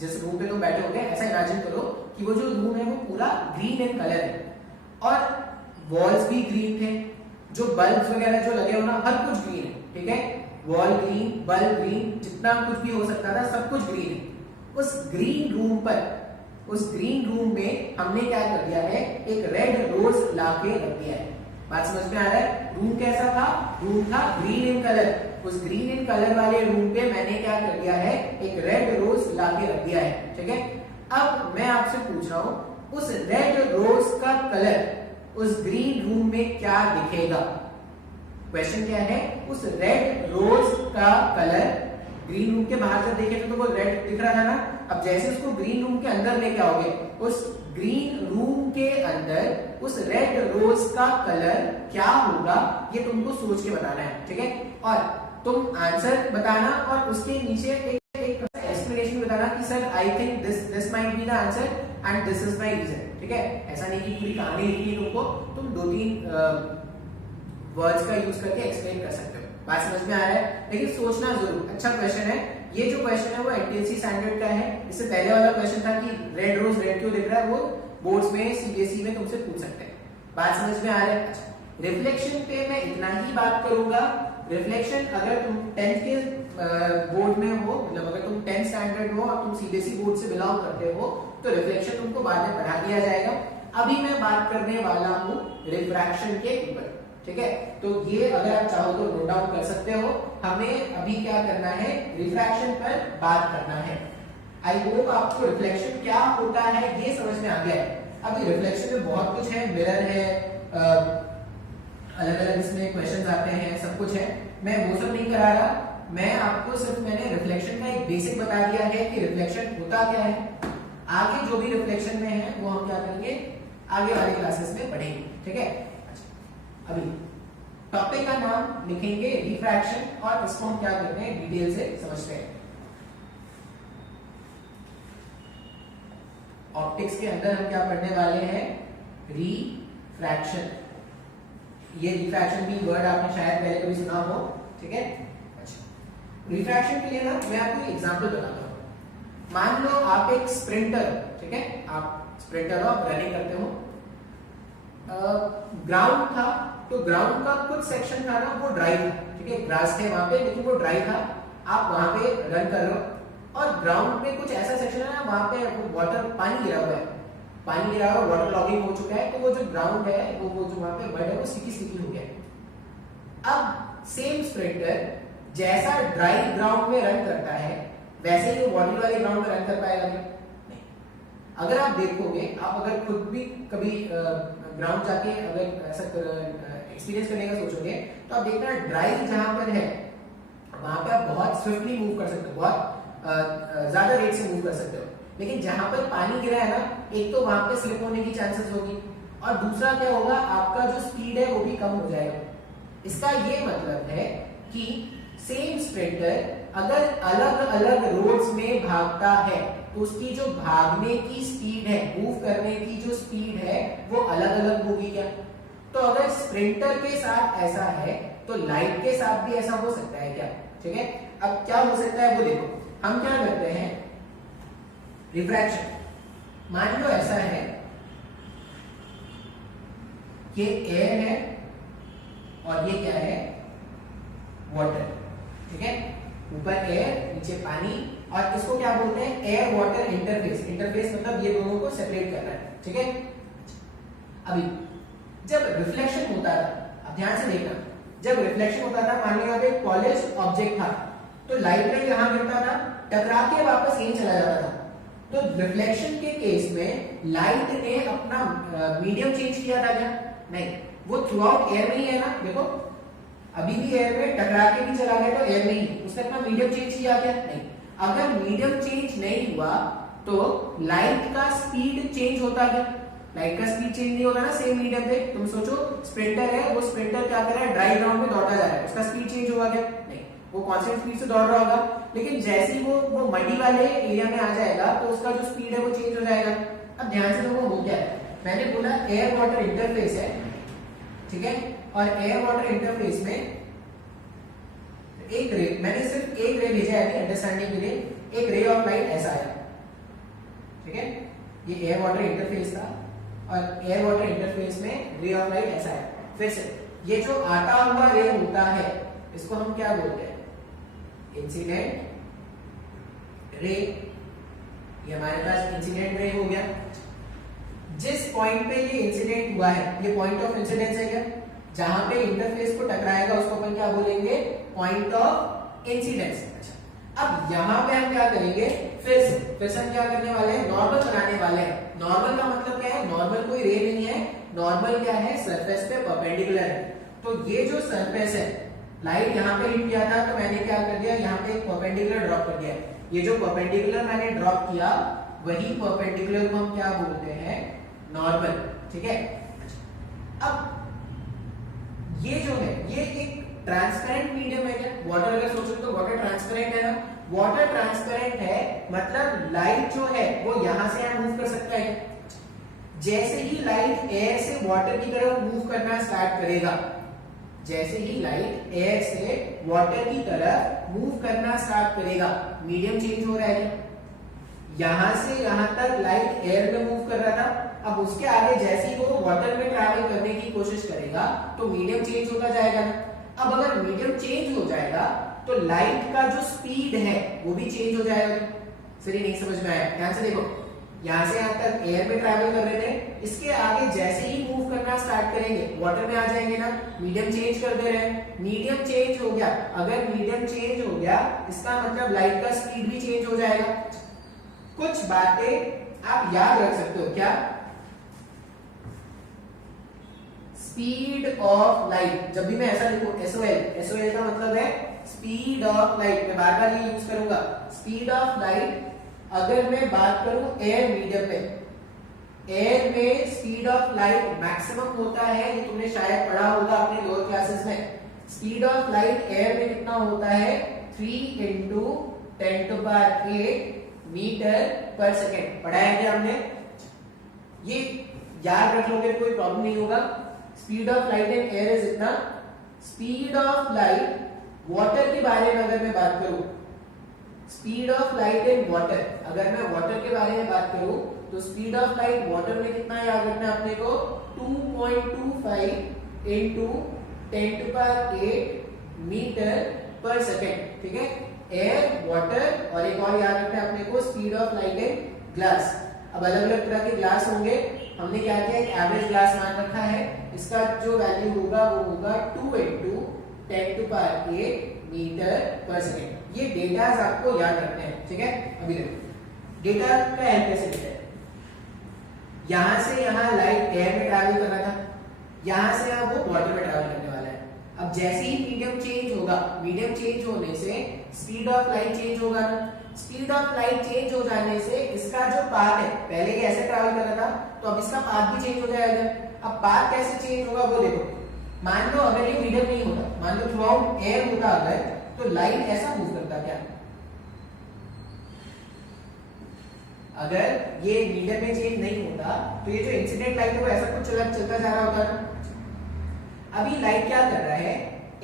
जिस रूम पे तुम बैठे होगे, ऐसा इमेजिन करो कि वो जो रूम है वो पूरा ग्रीन इन कलर है और वॉल्स भी ग्रीन थे, जो बल्ब्स वगैरह जो लगे हो ना, हर कुछ ग्रीन है। ठीक है, वॉल ग्रीन, बल्ब ग्रीन, जितना कुछ भी हो सकता था सब कुछ ग्रीन है। उस ग्रीन रूम पर, उस ग्रीन रूम में हमने क्या कर दिया है, एक रेड रोज लाके रख दिया है। बात समझ में आ रहा है? रूम कैसा था, रूम था ग्रीन इन कलर। उस ग्रीन इन कलर वाले रूम पे मैंने क्या कर दिया है, एक रेड रोज लाके रख दिया है। ठीक है, अब मैं आपसे पूछ रहा हूं, उस रेड रोज का कलर उस ग्रीन रूम में क्या दिखेगा? क्वेश्चन क्या है, उस रेड रोज का कलर ग्रीन रूम के बाहर से देखे तो वो रेड दिख रहा था ना, अब जैसे उसको ग्रीन रूम के अंदर लेके आओगे, उस ग्रीन रूम के अंदर उस रेड रोज का कलर क्या होगा, ये तुमको सोच के बताना है। ठीक है, और तुम आंसर बताना और उसके नीचे एक एक्सप्लेनेशन बताना कि sir I think this might be the answer and this is my reason. ठीक है, ऐसा नहीं कि पूरी कहानी लिखनी तुमको, तुम 2-3 वर्ड्स का यूज करके एक्सप्लेन कर सकते हो। बात समझ में आ रहा है? लेकिन सोचना जरूर। अच्छा क्वेश्चन है ये, जो क्वेश्चन है वो एनटीएससी स्टैंडर्ड का है। इससे पहले वाला क्वेश्चन था कि रेड रोज रेड क्यों दिख रहा है, वो बोर्ड्स में सीबीएसई में तुमसे पूछ सकते हैं। बात समझ में आ रहा है? अच्छा, रिफ्लेक्शन पे मैं इतना ही बात करूंगा। रिफ्लेक्शन अगर तुम 10th के बोर्ड में हो, मतलब अगर तुम 10th स्टैंडर्ड हो और तुम सीबीएसई बोर्ड से बिलोंग करते हो, तो रिफ्लेक्शन तुमको बाद में पढ़ा दिया जाएगा। अभी मैं बात करने वाला हूं रिफ्रैक्शन के ऊपर। ठीक है, तो ये अगर आप चाहो तो नोट डाउन कर सकते हो। हमें अभी क्या करना है, रिफ्रैक्शन पर बात करना है। आई होप आपको रिफ्लेक्शन क्या होता है ये समझ में आ गया है। अभी रिफ्लेक्शन में बहुत कुछ है, मिरर है, अलग अलग इसमें क्वेश्चंस आते हैं, सब कुछ है। मैं वो सब नहीं करा रहा, मैं आपको सिर्फ मैंने रिफ्लेक्शन का एक बेसिक बता दिया है कि रिफ्लेक्शन होता क्या है। आगे जो भी रिफ्लेक्शन में है वो हम क्या करेंगे, आगे वाले क्लासेस में पढ़ेंगे। ठीक है, अभी टॉपिक का नाम लिखेंगे रिफ्रैक्शन और इसको हम क्या करते हैं, डिटेल से समझते हैं। ऑप्टिक्स के अंदर हम क्या पढ़ने वाले हैं, रिफ्रैक्शन। ये रिफ्रैक्शन भी वर्ड आपने शायद पहले कभी सुना हो। ठीक है, अच्छा, रिफ्रैक्शन के लिए ना मैं आपको एग्जांपल बताता हूं। मान लो आप एक स्प्रिंटर, ठीक है, आप स्प्रिंटर हो, आप रनिंग करते हो, ग्राउंड था, तो ग्राउंड का कुछ सेक्शन था ना वो ड्राई था। ठीक है, ग्रास थे वहां पे लेकिन वो ड्राई था, आप वहां पे रन कर रहे हो और ग्राउंड पे कुछ ऐसा सेक्शन है ना वहां पे वाटर पानी गिरा हुआ है, पानी गिरा हुआ, वाटर लॉगिंग हो चुका है, तो वो जो ग्राउंड है वो जो वहां पे मड है वो स्टिकी हो गया है। अब सेम स्प्रिंटर जैसा ड्राई ग्राउंड में रन करता है वैसे ही वो बॉडी वाले ग्राउंड में रन कर पाएगा क्या? नहीं। अगर आप देखोगे, आप अगर खुद भी कभी ग्राउंड जाके अगर ऐसा एक्सपीरियंस करने का सोचोगे तो आप देखना ड्राई जहां पर है वहां पे आप बहुत स्विफ्टली मूव कर सकते हो, बहुत ज्यादा रेट से मूव कर सकते हो। लेकिन जहां पर पानी गिरा है ना, एक तो वहां पे स्लिप होने की चांसेस होगी और दूसरा क्या होगा, आपका जो स्पीड है वो भी कम हो जाएगा। इसका ये मतलब है कि सेम स्प्रिंटर अगर अलग अलग रोड्स में भागता है तो उसकी जो भागने की स्पीड है, मूव करने की जो स्पीड है वो अलग अलग होगी क्या? तो अगर स्प्रिंटर के साथ ऐसा है तो लाइट के साथ भी ऐसा हो सकता है क्या? ठीक है, अब क्या हो सकता है वो देखो। हम क्या करते हैं, रिफ्रैक्शन। मान लो ऐसा है, ये एयर है और ये क्या है, वाटर। ठीक है, ऊपर एयर नीचे पानी, और इसको क्या बोलते हैं, एयर वाटर इंटरफेस। इंटरफेस मतलब ये दोनों को सेपरेट करना है। ठीक है, अभी जब रिफ्लेक्शन होता था, अब ध्यान से देखना, जब रिफ्लेक्शन होता था, मान लो यहाँ पे पॉलिश ऑब्जेक्ट था तो लाइट रे यहां गिरता था, टकरा के वापस यहीं चला जाता था। तो रिफ्लेक्शन के केस में लाइट ने अपना मीडियम चेंज किया था क्या? नहीं, वो थ्रू आउट एयर में ही है ना। देखो अभी भी एयर में टकरा के भी चला गया तो एयर में ही, उसने अपना मीडियम चेंज किया क्या? नहीं। अगर मीडियम चेंज नहीं हुआ तो लाइट का स्पीड चेंज होता क्या? लाइट का स्पीड चेंज नहीं होगा ना सेम मीडियम पे। तुम सोचो स्प्रिंटर है, वो स्प्रिंटर क्या कर रहा है, ड्राई ग्राउंड में दौड़ता जा रहा है, उसका स्पीड चेंज होगा क्या? नहीं, वो कांस्टेंट स्पीड से दौड़ रहा होगा। लेकिन जैसे ही वो मडी वाले एरिया में आ जाएगा तो उसका जो स्पीड है वो चेंज हो जाएगा। अब ध्यान से देखो हो क्या है, मैंने बोला एयर वाटर इंटरफेस है, ठीक है, और एयर वाटर इंटरफेस में एक रे, मैंने सिर्फ एक रे भेजा है अंडरस्टैंडिंग के लिए, एक रे ऑफ लाइट ऐसा आया। ठीक है, ये एयर वाटर इंटरफेस था और एयर वाटर इंटरफेस में रे ऑफ लाइट ऐसा है। फिर से ये जो आता हुआ रे होता है इसको हम क्या बोलते हैं, इंसिडेंट रे। ये हमारे पास इंसिडेंट रे हो गया। जिस पॉइंट पे ये इंसिडेंट हुआ है, ये पॉइंट ऑफ इंसिडेंस है क्या? जहां पे इंटरफेस को टकराएगा उसको अपन क्या बोलेंगे, पॉइंट ऑफ इंसिडेंस। अच्छा, अब यहां पे हम क्या करेंगे, फिर से हम क्या करने वाले हैं, नॉर्मल बनाने वाले हैं। नॉर्मल का मतलब क्या है, नॉर्मल कोई रे नहीं है, नॉर्मल क्या है, सरफेस पे परपेंडिकुलर है। तो ये जो सरफेस है, लाइट यहाँ पे हिट किया था तो मैंने क्या कर दिया, यहाँ पे एक परपेंडिकुलर ड्रॉप कर दिया। ये जो परपेंडिकुलर मैंने ड्रॉप किया वही परपेंडिकुलर को हम क्या बोलते हैं, नॉर्मल। ठीक है, अब ये जो है ये एक ट्रांसपेरेंट मीडियम है क्या? वाटर अगर सोचो तो वाटर ट्रांसपेरेंट है ना। वाटर ट्रांसपेरेंट है मतलब लाइट जो है वो यहां से यहां मूव कर सकता है। जैसे ही लाइट एयर से वाटर की तरफ मूव करना स्टार्ट करेगा, जैसे ही लाइट एयर से वाटर की तरफ मूव करना स्टार्ट करेगा, मीडियम चेंज हो रहा है। यहां से यहां तक लाइट एयर में मूव कर रहा था, अब उसके आगे जैसे ही वो वाटर में ट्रैवल करने की कोशिश करेगा तो मीडियम चेंज होता जाएगा। अब अगर मीडियम चेंज हो जाएगा तो लाइट का जो स्पीड है वो भी चेंज हो जाएगा। सही नहीं समझ में आया? ध्यान से देखो, यहां से यहां तक एयर में ट्रैवल कर रहे थे, इसके आगे जैसे ही मूव करना स्टार्ट करेंगे वाटर में आ जाएंगे ना, मीडियम चेंज कर दे रहे हैं, मीडियम चेंज हो गया। अगर मीडियम चेंज हो गया इसका मतलब लाइट का स्पीड भी चेंज हो जाएगा। कुछ बातें आप याद रख सकते हो क्या, स्पीड ऑफ लाइट। जब भी मैं ऐसा लिखूं एसओएल का मतलब है स्पीड ऑफ लाइट, मैं बार बार ये यूज करूंगा। स्पीड ऑफ लाइट अगर मैं बात करूं एयर मीडियम में, एयर में स्पीड ऑफ लाइट मैक्सिमम होता है, ये तुमने शायद पढ़ा होगा अपने लोअर क्लासेस में। स्पीड ऑफ लाइट एयर में कितना होता है, 3 × 10⁸ मीटर पर सेकेंड। पढ़ा है क्या हमने? ये याद रख लोगे कोई प्रॉब्लम नहीं होगा। Speed of light in air is इतना। स्पीड ऑफ लाइट वाटर के बारे में अगर मैं बात करूं, speed of light in water, अगर मैं वाटर के बारे में बात करूं तो स्पीड ऑफ लाइट वाटर में कितना याद रखना है अपने को, 2.25 × 10⁸ मीटर पर सेकेंड। ठीक है, एयर, वाटर, और एक और याद रखना है अपने को, speed of light in glass. अब अलग अलग तरह के ग्लास होंगे, हमने क्या किया, एक एवरेज ग्लास मान रखा है, इसका जो वैल्यू होगा वो होगा 2 × 10⁸ मीटर पर सेकेंड। ये डेटा आपको याद रखने हैं, ठीक है। अभी देखो डेटा का हेल्प कैसे देता है, यहां से यहां लाइट एयर में ट्रैवल कर रहा था, यहां से यहां वो वाटर में ट्रैवल करने वाला है। अब जैसे ही मीडियम चेंज होगा, मीडियम चेंज होने से स्पीड ऑफ लाइट चेंज होगा ना, स्पीड ऑफ लाइट चेंज हो जाने से इसका जो पाथ है, पहले ये ऐसे ट्रैवल कर रहा था तो अब इसका पाथ भी चेंज हो जाएगा। अब पाथ कैसे चेंज होगा वो देखो, मान लो अगर ये मीडियम नहीं होता, मान लो थ्रू आउट एयर होता अगर, तो लाइट ऐसा मूव करता क्या, अगर ये मीडियम में चेंज नहीं होता तो ये जो इंसिडेंट लाइट है वो ऐसा कुछ चलता जा रहा होता ना। अभी लाइट क्या कर रहा है,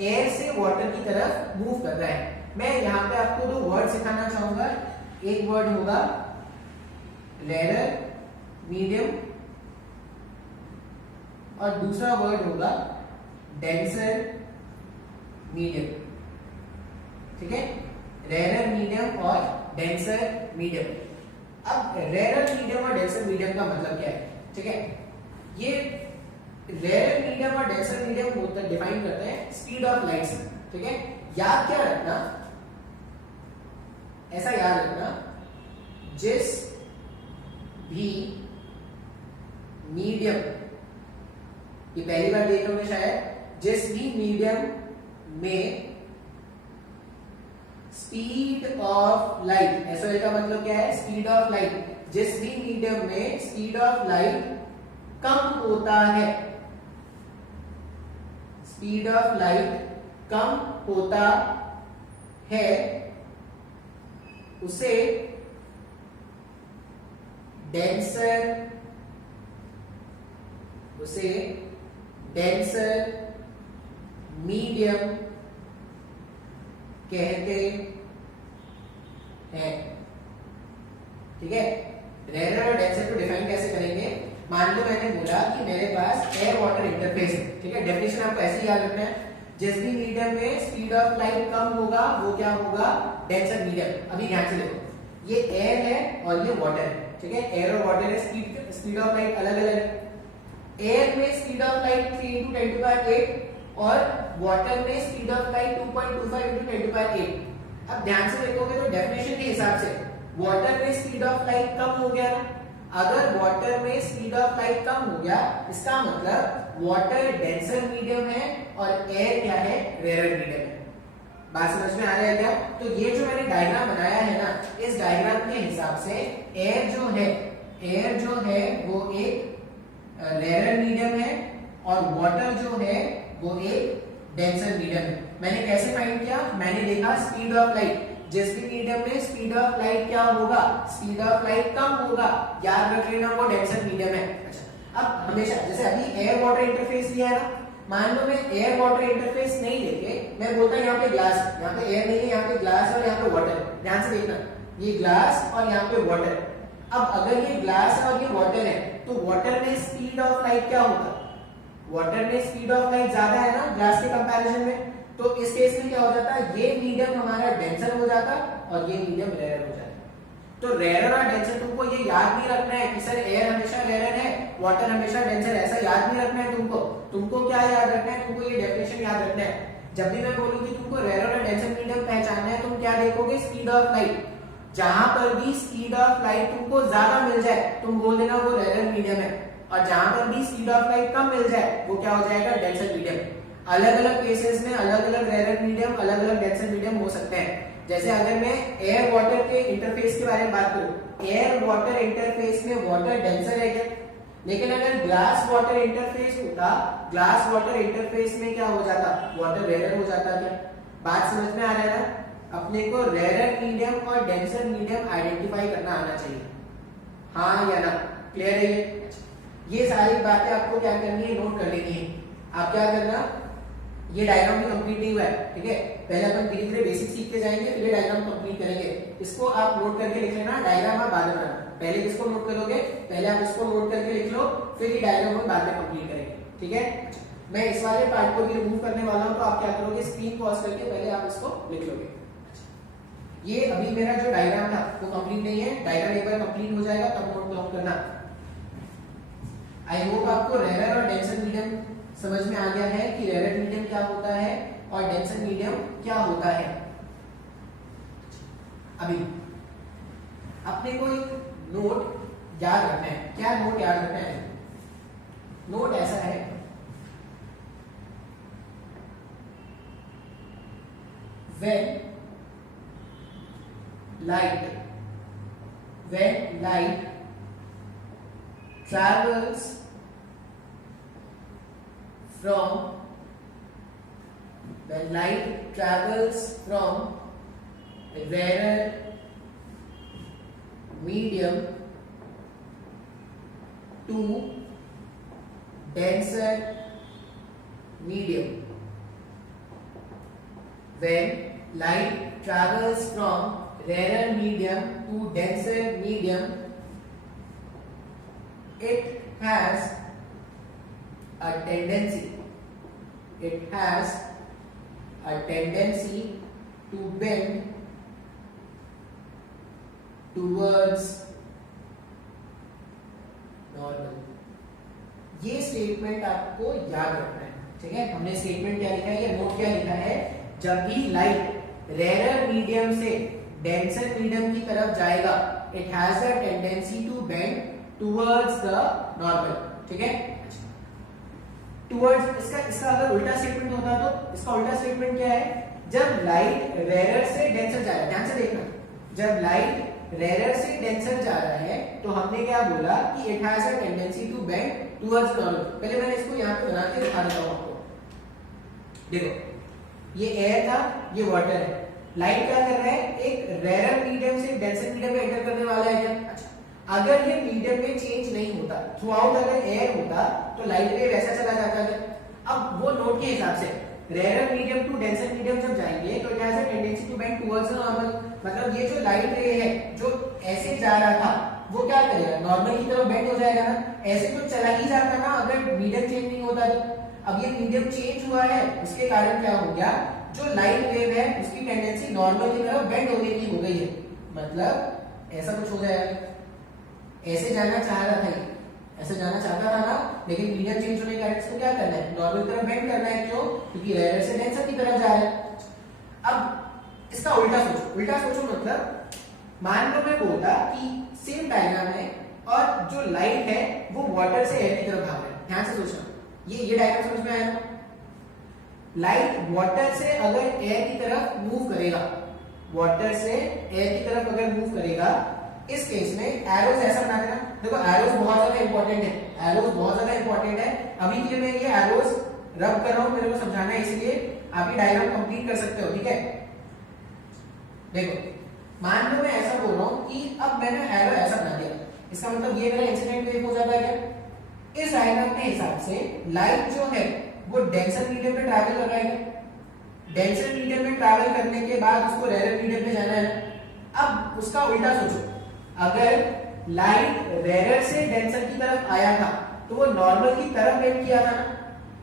एयर से वाटर की तरफ मूव कर रहा है। मैं यहां पे आपको दो वर्ड सिखाना चाहूंगा, एक वर्ड होगा रेयर मीडियम और दूसरा वर्ड होगा डेंसर मीडियम, ठीक है, रेयर मीडियम और डेंसर मीडियम। अब रेयर मीडियम और डेंसर मीडियम का मतलब क्या है, ठीक है, ये रेयर मीडियम और डेंसर मीडियम होता है, डिफाइन करते हैं स्पीड ऑफ लाइट से, ठीक है। याद क्या रखना, ऐसा याद रखना, जिस भी मीडियम, ये पहली बार देख रहे हो शायद, जिस भी मीडियम में स्पीड ऑफ लाइट, एसओएल का मतलब क्या है, स्पीड ऑफ लाइट, जिस भी मीडियम में स्पीड ऑफ लाइट कम होता है, स्पीड ऑफ लाइट कम होता है, उसे डेंसर मीडियम कहते हैं, ठीक है। रेयर और डेंसर को डिफाइन कैसे करेंगे, मान लो मैंने बोला कि मेरे पास एयर वाटर इंटरफेस है, ठीक है, डेफिनेशन आपको ऐसे ही याद रखना है, जिस भी मीडियम में स्पीड ऑफ लाइट कम होगा वो क्या होगा, डेंसर मीडियम। अभी ध्यान से देखो, ये एयर है और ये वाटर है, ठीक है, एयर और वाटर है, स्पीड ऑफ लाइट अलग अलग है। एयर में स्पीड ऑफ लाइट 3 × 10⁸ और वाटर में स्पीड ऑफ लाइट 2.25 × 10⁸। अब ध्यान से देखोगे तो डेफिनेशन के हिसाब से वाटर में स्पीड ऑफ लाइट कम हो गया, अगर वाटर में स्पीड ऑफ लाइट कम हो गया इसका मतलब वाटर डेंसर मीडियम है और एयर क्या है, रेयर मीडियम है। बात समझ में आ रहा है क्या? तो ये जो मैंने डायग्राम बनाया है ना, इस डायग्राम के हिसाब से एयर जो है वो एक रेयर मीडियम है और वाटर जो है वो एक डेंसर मीडियम है। मैंने कैसे फाइंड किया, मैंने देखा स्पीड ऑफ लाइट, जिस भी मीडियम में स्पीड ऑफ लाइट क्या होगा, स्पीड ऑफ लाइट कम होगा, याद रख लेना वो डेंसर मीडियम है। अच्छा, अब हमेशा जैसे अभी एयर वाटर इंटरफेस लिया है ना, मान लो मैं एयर वाटर इंटरफेस नहीं लेके मैं बोलता यहाँ पे ग्लास, यहाँ पे एयर नहीं है, यहाँ पे ग्लास और यहाँ पे वाटर, ध्यान से देखना, ये ग्लास और यहाँ पे वाटर। अब अगर ये ग्लास और ये वाटर है तो वाटर में स्पीड ऑफ लाइट क्या होगा, वाटर में स्पीड ऑफ लाइट ज्यादा है ना ग्लास के कंपैरिजन में, तो इस केस में क्या हो जाता है, ये मीडियम हमारा डेंसर हो जाता और ये मीडियम रेयर हो जाता। तो रेयर और डेंसर तुमको ये याद नहीं रखना है कि सर एयर हमेशा रेयर है, वाटर हमेशा डेंसर, ऐसा याद नहीं रखना है तुमको क्या याद रखना है, तुमको ये डेफिनेशन याद रखना है। जब भी मैं बोलूं कि तुमको रेयर और डेंसर मीडियम पहचानना है, तुम क्या देखोगे, स्पीड ऑफ लाइट, जहां पर भी स्पीड ऑफ लाइट तुमको ज्यादा मिल जाए तुम बोल देना वो रेयर मीडियम है, और जहां पर भी स्पीड ऑफ लाइट कम मिल जाए वो क्या हो जाएगा, डेंसर मीडियम। अलग अलग केसेस में अलग अलग रेयर मीडियम, अलग अलग डेंसर मीडियम हो सकते हैं। जैसे अगर मैं एयर वाटर के इंटरफेस के बारे में बात करूं, एयर वाटर इंटरफेस में वाटर डेंसर है क्या, लेकिन अगर ग्लास वाटर इंटरफेस होता, ग्लास वाटर इंटरफेस में क्या हो जाता, वाटर रेयर हो जाता क्या। बात समझ में आ रहा है ना, अपने को रेयर मीडियम और डेंसर मीडियम आइडेंटिफाई करना आना चाहिए, हाँ या ना, क्लियर है ये सारी बातें आपको क्या करनी है, नोट कर लेनी है। आप क्या करना, ये डायग्राम भी कंप्लीट नहीं हुआ है, ठीक है, पहले अपन धीरे धीरे बेसिक सीखते जाएंगे, फिर ये डायग्राम कंप्लीट करेंगे। इसको आप नोट करके लिख लेना, डायग्राम आप बाद में बनाना, पहले किसको नोट करोगे, पहले आप इसको नोट करके लिख लो, फिर ये डायग्राम हम बाद में कंप्लीट करेंगे, ठीक है। मैं इस वाले पार्ट को भी रिमूव करने वाला हूं, तो आप क्या करोगे, स्क्रीन पॉज करके पहले आप इसको लिख लोगे। ये अभी मेरा जो डायग्राम था वो कंप्लीट नहीं है, डायग्राम एक बार कंप्लीट हो जाएगा तब नोट डाउन करना। आई होप आपको रेरर और डेंसर मीडियम समझ में आ गया है कि रेरर मीडियम क्या होता है और डेंसर मीडियम क्या होता है। अभी अपने को एक नोट याद रखना है। क्या नोट याद रखना है? नोट ऐसा है, when light travels from a rarer medium to denser medium. When light travels from rarer medium to denser medium, it has a tendency to bend towards normal. ये स्टेटमेंट आपको याद रखना है, ठीक है। हमने स्टेटमेंट क्या लिखा है या नोट क्या लिखा है? जब भी लाइट रेरर मीडियम से डेंसर मीडियम की तरफ जाएगा, it has a tendency to bend towards the normal, ठीक है। टुवर्ड्स, इसका अगर उल्टा स्टेटमेंट होता तो इसका उल्टा स्टेटमेंट क्या है? जब लाइट रेरर से डेंसर जा रहा है, ध्यान से देखना, जब लाइट रेरर से डेंसर जा रहा है तो हमने क्या बोला कि it has a tendency to bend towards normal. पहले मैंने इसको यहां पे बना के दिखा देता हूं आपको। देखो, ये एयर था, ये वाटर है। लाइट क्या कर रहा है? एक रेरर मीडियम से डेंसर मीडियम में एंटर करने वाला है क्या? अच्छा, अगर ये मीडियम में चेंज नहीं होता, थ्रू आउट अगर एयर होता तो लाइट वेव ऐसा चला जाता है। अब वो नोट के हिसाब से rarer medium to denser medium जब जाएंगे तो it has a tendency to bend towards normal. मतलब ये जो लाइट रे है जो ऐसे जा रहा था वो क्या करेगा? नॉर्मल की तरफ बेंड हो जाएगा ना। ऐसे तो चला ही जाता ना अगर मीडियम चेंज नहीं होता तो। अब ये मीडियम चेंज हुआ है, उसके कारण क्या हो गया? जो लाइट वेव है उसकी टेंडेंसी नॉर्मल की तरफ बेंड होने की हो गई है। मतलब ऐसा कुछ हो जाएगा, ऐसे जाना चाह रहा था, ऐसे जाना चाहता था ना, लेकिन मीडियम चेंज होने के कारण इसको क्या करना है? नॉर्मल की तरफ बेंड करना है। क्यों? क्योंकि रेरर से डेंसर की तरफ जा रहा है। अब इसका उल्टा सोचो मतलब मान लो मैं बोलता कि सेम डायग्राम है और जो लाइट है वो वाटर से एयर की तरफ भाग रहा है। ध्यान से सोचना, ये डायग्राम समझ में आया? लाइट वाटर से अगर एयर की तरफ मूव करेगा, वाटर से एयर की तरफ अगर मूव करेगा, इस केस में एरोज ऐसा बना देना। देखो एरोज बहुत ज्यादा इंपॉर्टेंट है, एरोज बहुत ज्यादा इंपॉर्टेंट है। अभी के लिए मैं ये एरोज रब कर रहा हूं, मेरे को समझाना है, इसलिए आप ये डायग्राम कंप्लीट कर सकते हो, ठीक है। देखो, मान लो मैं ऐसा बोल रहा हूं कि अब मैंने एरो ऐसा बना दिया, इसका मतलब ये मेरा इंसिडेंट वेव हो जाता है क्या? इस डायग्राम के हिसाब से लाइट जो है वो डेंसर मीडियम में ट्रैवल कर रहा है। डेंसर मीडियम में ट्रैवल करने के बाद उसको रेरर मीडियम में जाना है। अब उसका उल्टा सोचो, अगर लाइट रेरर से डेंसर की तरफ आया था तो वो नॉर्मल की तरफ बेंड किया था ना।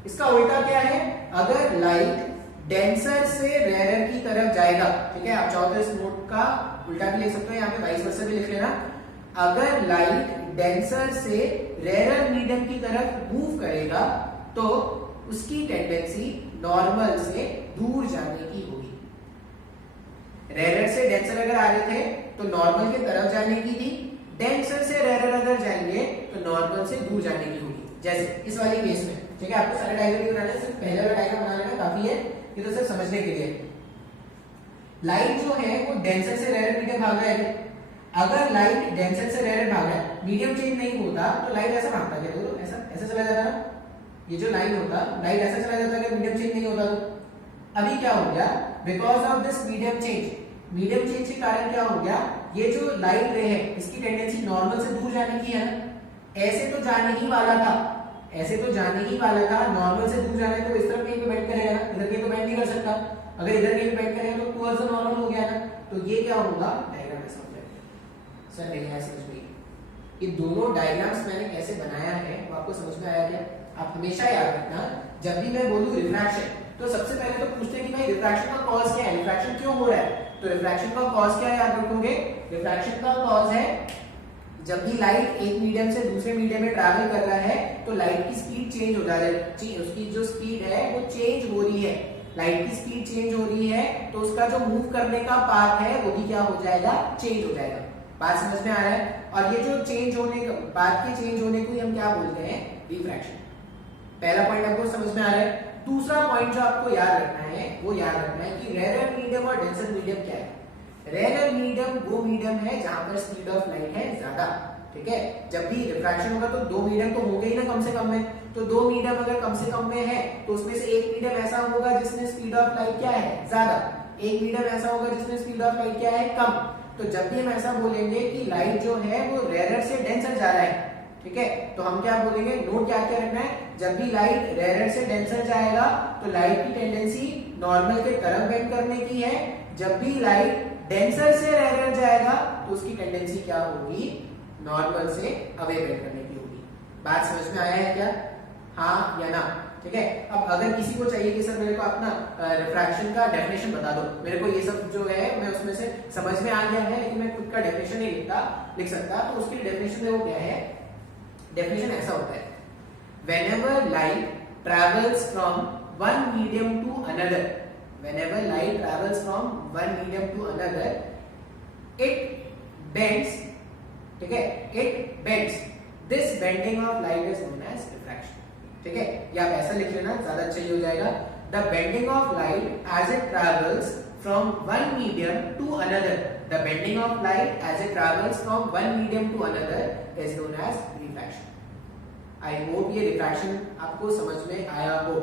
इसका उल्टा क्या है? अगर लाइट डेंसर से रेरर की तरफ जाएगा, ठीक है, आप चाहो तो इस नोट का उल्टा भी लिख सकते हो, यहाँ पे वाइस वर्सा भी लिख लेना। अगर लाइट डेंसर से रेरर मीडियम की तरफ मूव करेगा तो उसकी टेंडेंसी नॉर्मल से दूर जाने की होगी। रेरर से डेंसर अगर आ रहे थे तो नॉर्मल की तरफ जाने की थी, डेंसर से रेरर अगर जाएंगे तो नॉर्मल से दूर जाने की होगी। जैसे इस वाले केस में, ठीक है, आपको सारे डायग्राम नहीं बनाने, सिर्फ पहले वाला डायग्राम बना लेना काफी है, ये तो सिर्फ समझने के लिए। लाइट जो है वो डेंसर से रेरर मीडियम भाग रहा है। अगर लाइट डेंसर से रेरर भाग रहा है, मीडियम चेंज नहीं होता तो लाइट ऐसा भागता है, देखो ऐसा ऐसा चला जाता ना, ये जो लाइन होता, लाइट ऐसा चला जाता है, मीडियम चेंज नहीं होता तो। अभी क्या हो गया? Because of this medium change के कारण क्या हो गया? ये जो लाइट रे है इसकी टेंडेंसी नॉर्मल से दूर जाने की है ना। ऐसे तो जाने ही वाला था, नॉर्मल से दूर जाने तो इस तरफ कहीं पे बेंड करेगा ना, इधर कहीं तो बेंड नहीं कर सकता। अगर इधर कहीं बेंड करेगा तो टुवर्ड्स द नॉर्मल हो गया ना, तो ये क्या होगा? डायग्राम ऐसा हो जाएगा। सर नहीं आया समझ में? ये दोनों डायग्राम्स मैंने कैसे बनाया है वो आपको समझ में आया क्या? आप हमेशा याद रखना, जब भी मैं बोलूं रिफ्रैक्शन तो सबसे पहले तो पूछते हैं कि भाई रिफ्रैक्शन का कॉज क्या है, रिफ्रैक्शन क्यों हो रहा है। तो रिफ्रैक्शन का कॉज क्या है, याद रखोगे, रिफ्रैक्शन का कॉज है जब भी लाइट एक मीडियम से दूसरे मीडियम में ट्रैवल कर रहा है तो लाइट की स्पीड चेंज हो जा रही है, उसकी जो स्पीड है वो चेंज हो रही है, लाइट की स्पीड चेंज हो रही है तो उसका जो मूव करने का पाथ है वो भी क्या हो जाएगा, चेंज हो जाएगा। बात समझ में आ रहा है। और ये जो चेंज होने का, पाथ के चेंज होने को हम क्या बोलते हैं, रिफ्रैक्शन। पहला पॉइंट आपको समझ में आ रहा है। दूसरा पॉइंट जो आपको याद रखना है वो याद रखना है कि रेयर मीडियम और डेंसर मीडियम क्या है। रेयर मीडियम वो मीडियम है जहां पर स्पीड ऑफ लाइट है ज्यादा, ठीक है। जब भी रिफ्रैक्शन होगा तो दो मीडियम तो होंगे ही ना कम से कम में, तो दो मीडियम अगर कम से कम में है तो उसमें से एक मीडियम ऐसा होगा जिसमें स्पीड ऑफ लाइट क्या है, ज्यादा, एक मीडियम ऐसा होगा जिसमें स्पीड ऑफ लाइट क्या है, कम। तो जब भी हम ऐसा बोलेंगे कि लाइट जो है वो रेयर से डेंसर जा रहा है, ठीक है, तो हम क्या बोलेंगे, नोट क्या क्या रखना है, जब भी लाइट रेयर से डेंसर जाएगा तो लाइट की टेंडेंसी नॉर्मल के तरफ बेंड करने की है, जब भी लाइट डेंसर से रेयर जाएगा तो उसकी टेंडेंसी क्या होगी, नॉर्मल से अवे बेंड करने की होगी। बात समझ में आया है क्या, हाँ या ना, ठीक है। अब अगर किसी को चाहिए कि सर मेरे को अपना रिफ्रैक्शन का डेफिनेशन बता दो, मेरे को ये सब जो है मैं उसमें से समझ में आ गया है लेकिन मैं खुद का डेफिनेशन नहीं लिख सकता, तो उसके लिए डेफिनेशन देखो क्या है। डेफिनेशन ऐसा होता है, whenever light travels from one medium to another, whenever light travels from one medium to another, it bends, ठीक है, it bends, this bending of light is known as refraction, ठीक है। या आप ऐसा लिख लेना ज्यादा अच्छा हो जाएगा, the bending of light as it travels from one medium to another, the bending of light as it travels from one medium to another is known as refraction। I hope ये रिफ्रैक्शन आपको समझ में आया हो,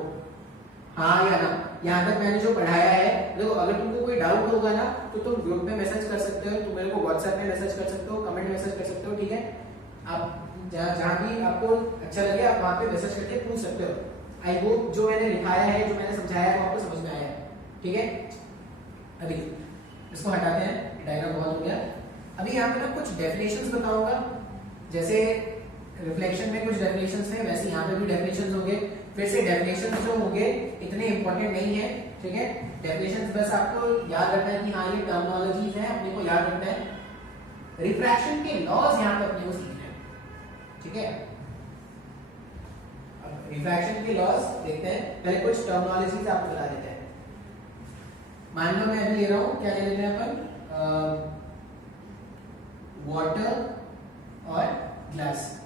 हाँ या ना। यहाँ तक मैंने जो पढ़ाया है, देखो अगर तुमको कोई डाउट होगा ना तो तुम ग्रुप में मैसेज कर सकते हो, तुम मेरे को व्हाट्सएप में मैसेज कर सकते हो, कमेंट मैसेज कर सकते हो, ठीक है। आप जहाँ भी आपको अच्छा लगे आप वहाँ पे मैसेज करके पूछ सकते हो। आई होप जो मैंने लिखाया है, जो मैंने समझाया है वो आपको समझ में आया है, ठीक है। अभी इसको हटाते हैं, डायग्राम बहुत हो गया। अभी यहाँ पे ना कुछ डेफिनेशंस बताऊंगा, जैसे रिफ्लेक्शन में कुछ डेफिनेशंस हैं वैसे यहाँ पे भी डेफिनेशंस होंगे। फिर से डेफिनेशंस जो होंगे इतने इंपॉर्टेंट नहीं है, ठीक है। डेफिनेशंस बस आपको याद रखना है कि हाँ ये टर्मिनोलॉजीज हैं, अपने को याद रखना है। रिफ्रैक्शन के लॉज यहाँ पे अपने को सीखना है, ठीक है। अब रिफ्रैक्शन के लॉज देखते हैं, पहले कुछ टर्मिनोलॉजीज आपको बता देते हैं। मान लो मैं अभी ले रहा हूँ, क्या ले लेते हैं अपन, वाटर और ग्लास।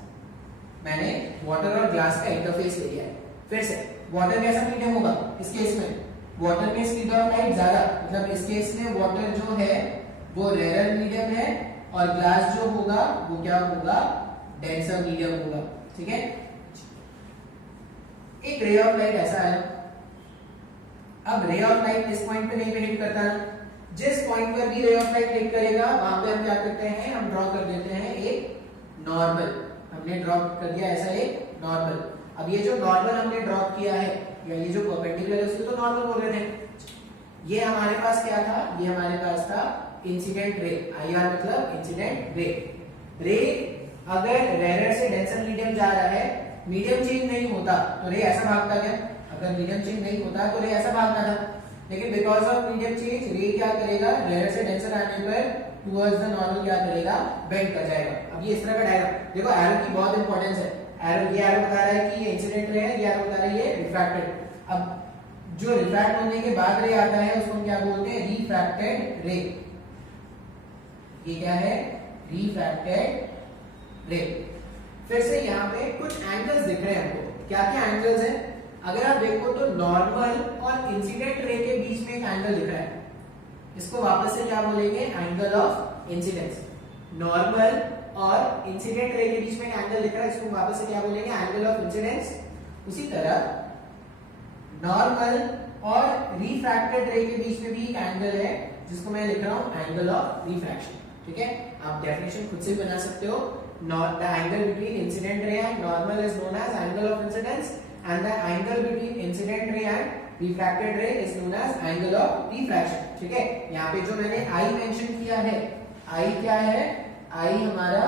मैंने वाटर और ग्लास का इंटरफेस ले लिया है। फिर से वाटर कैसा मीडियम होगा, इस केस में वाटर में स्पीड ऑफ लाइट ज्यादा, मतलब इस केस में वाटर जो है वो रेयर मीडियम है और ग्लास जो होगा वो क्या होगा, डेंसर मीडियम होगा, ठीक है। एक रे ऑफ लाइट ऐसा आया, अब रे ऑफ लाइट इस पॉइंट पे नहीं पे हिट करता ना, जिस पॉइंट पर भी रे ऑफ लाइट हिट करेगा वहां पे हम क्या करते हैं, हम ड्रॉ कर देते हैं एक नॉर्मल। हमने ड्रॉ कर दिया ऐसा एक नॉर्मल। अब ये जो नॉर्मल हमने ड्रॉ किया है या ये जो परपेंडिकुलर है उसको तो नॉर्मल बोल रहे थे। ये हमारे पास क्या था, ये हमारे पास था इंसिडेंट रे, आईआर मतलब इंसिडेंट रे। रे अगर रेयर से डेंसर मीडियम जा रहा है, मीडियम चेंज नहीं होता तो रे ऐसा भागता क्या, अगर मीडियम चेंज नहीं होता तो रे ऐसा भागता था, लेकिन बिकॉज ऑफ मीडियम चेंज रे क्या करेगा, रेयर से डेंसर आने पर टुवर्ड्स द नॉर्मल क्या करेगा, बेंड कर जाएगा। अब ये इस तरह का डायग्राम देखो, एरो की बहुत इंपॉर्टेंस है। एरो, ये एरो बता रहा है कि ये इंसिडेंट रे है, ये एरो बता रहा है ये रिफ्रैक्टेड। अब जो रिफ्रैक्ट होने के बाद रे आता है उसको हम क्या बोलते हैं, रिफ्रैक्टेड रे। ये क्या है, रिफ्रैक्टेड रे। फिर से यहाँ पे कुछ एंगल्स दिख रहे हैं हमको, क्या क्या एंगल्स हैं, अगर आप देखो तो नॉर्मल और इंसिडेंट रे के बीच में एक एंगल दिख रहा है, इसको वापस से क्या बोलेंगे, एंगल ऑफ इंसिडेंस। नॉर्मल और इंसिडेंट रे के बीच में एक एंगल दिख रहा है, इसको वापस से क्या बोलेंगे, एंगल ऑफ इंसिडेंस। उसी तरह नॉर्मल और रिफ्रैक्टेड रे के बीच में भी एक एंगल है जिसको मैं लिख रहा हूं एंगल ऑफ रिफ्रैक्शन, ठीक है। आप डेफिनेशन खुद से बना सकते हो। The angle between incident ray and normal is known as angle of incidence, and the angle between incident ray and refracted ray is known as angle of refraction, ठीक है। यहाँ पे जो मैंने I मेंशन किया है, I क्या है, I हमारा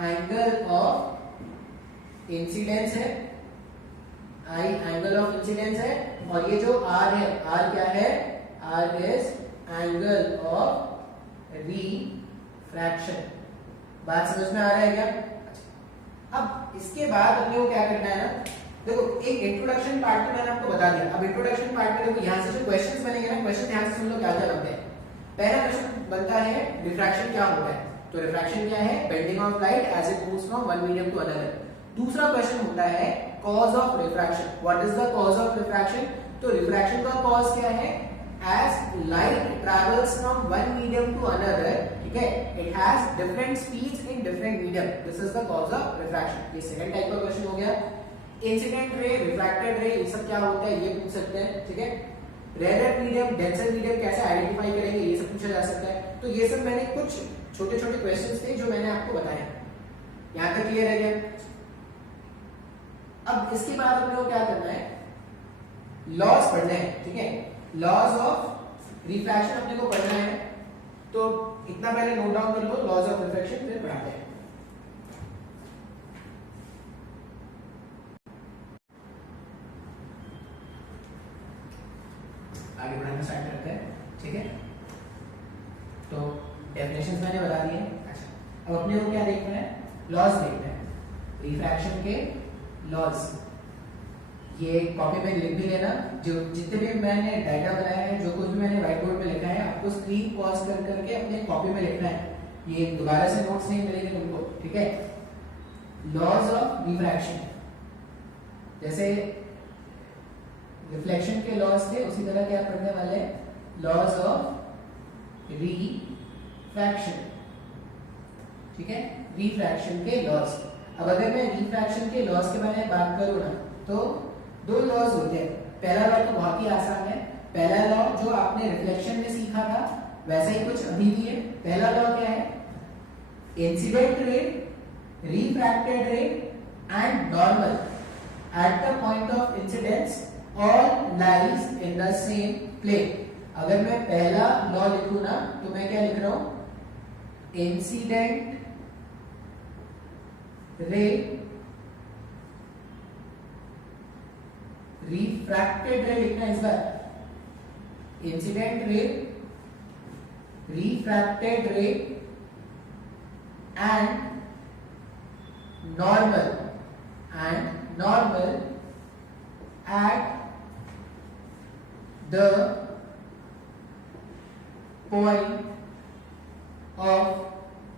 एंगल ऑफ इंसिडेंस है, I angle angle of incidence है, और ये जो r है, r क्या है, r is angle of refraction. बात समझ में आ रहा है क्या? अब इसके बाद अपने को क्या करना है ना, देखो एक इंट्रोडक्शन पार्ट तो मैंने आपको बता दिया। अब इंट्रोडक्शन पार्ट में देखो यहाँ से जो क्वेश्चंस बनेंगे ना, क्वेश्चन ध्यान से सुन लो क्या क्या बनते हैं। पहला क्वेश्चन बनता है रिफ्रैक्शन क्या होता है, तो रिफ्रैक्शन क्या है, bending of light as it moves from one medium to another. दूसरा क्वेश्चन होता है cause of refraction, what is the cause of refraction, तो रिफ्रैक्शन का कॉज क्या है, as light travels from one medium to another, ठीक है, it has different speeds in different medium, this is the cause of refraction. ये second type का question हो गया। इंसिडेंट रे, रिफ्रैक्टेड रे, ये सब क्या होता है ये पूछ सकते हैं, ठीक है। रेयर मीडियम, डेंसर मीडियम कैसे आइडेंटिफाई करेंगे, ये सब पूछा जा सकता है। तो ये सब मैंने कुछ छोटे छोटे क्वेश्चंस थे जो मैंने आपको बताए। यहां तक क्लियर है क्या? अब इसके बाद अपने को क्या करना है, लॉज पढ़ने हैं, ठीक है, लॉज ऑफ रिफ्रैक्शन अपने को पढ़ना है। तो इतना पहले नोट डाउन कर लो, लॉज ऑफ रिफ्रैक्शन, फिर पढ़ाते हैं। आगे बढ़ाना स्टार्ट करते हैं, ठीक है। तो डेफिनेशंस मैंने बता दिए। अच्छा, अब अपने को क्या देखना है, लॉज देखना है, रिफ्रैक्शन के लॉज। ये कॉपी में लिख भी लेना, जो जितने भी मैंने डायग्राम बनाया है, जो कुछ भी मैंने व्हाइट बोर्ड पे लिखा है, आपको स्क्रीन पॉज कर करके अपने कॉपी में लिखना है। ये दोबारा से नोट्स नहीं मिलेंगे तुमको, ठीक है। लॉज ऑफ रिफ्रैक्शन, जैसे रिफ्लेक्शन के लॉज थे, उसी तरह क्या पढ़ने वाले, लॉज ऑफ रिफ्रैक्शन, ठीक है, रिफ्रैक्शन के लॉज। अब अगर मैं रिफ्रैक्शन के लॉज के बारे में बात करूं ना, तो दो लॉज होते हैं। पहला लॉ तो बहुत ही आसान है, पहला लॉ जो आपने रिफ्लेक्शन में सीखा था वैसा ही कुछ अभी भी है। पहला लॉ क्या है, incident ray, refracted ray and normal at the point of incidence all lies in the same plane। अगर मैं पहला लॉ लिखूं ना, तो मैं क्या लिख रहा हूं, इंसिडेंट रे, रिफ्रैक्टेड रे लिखना है इस बार, incident ray, refracted ray and normal at the point of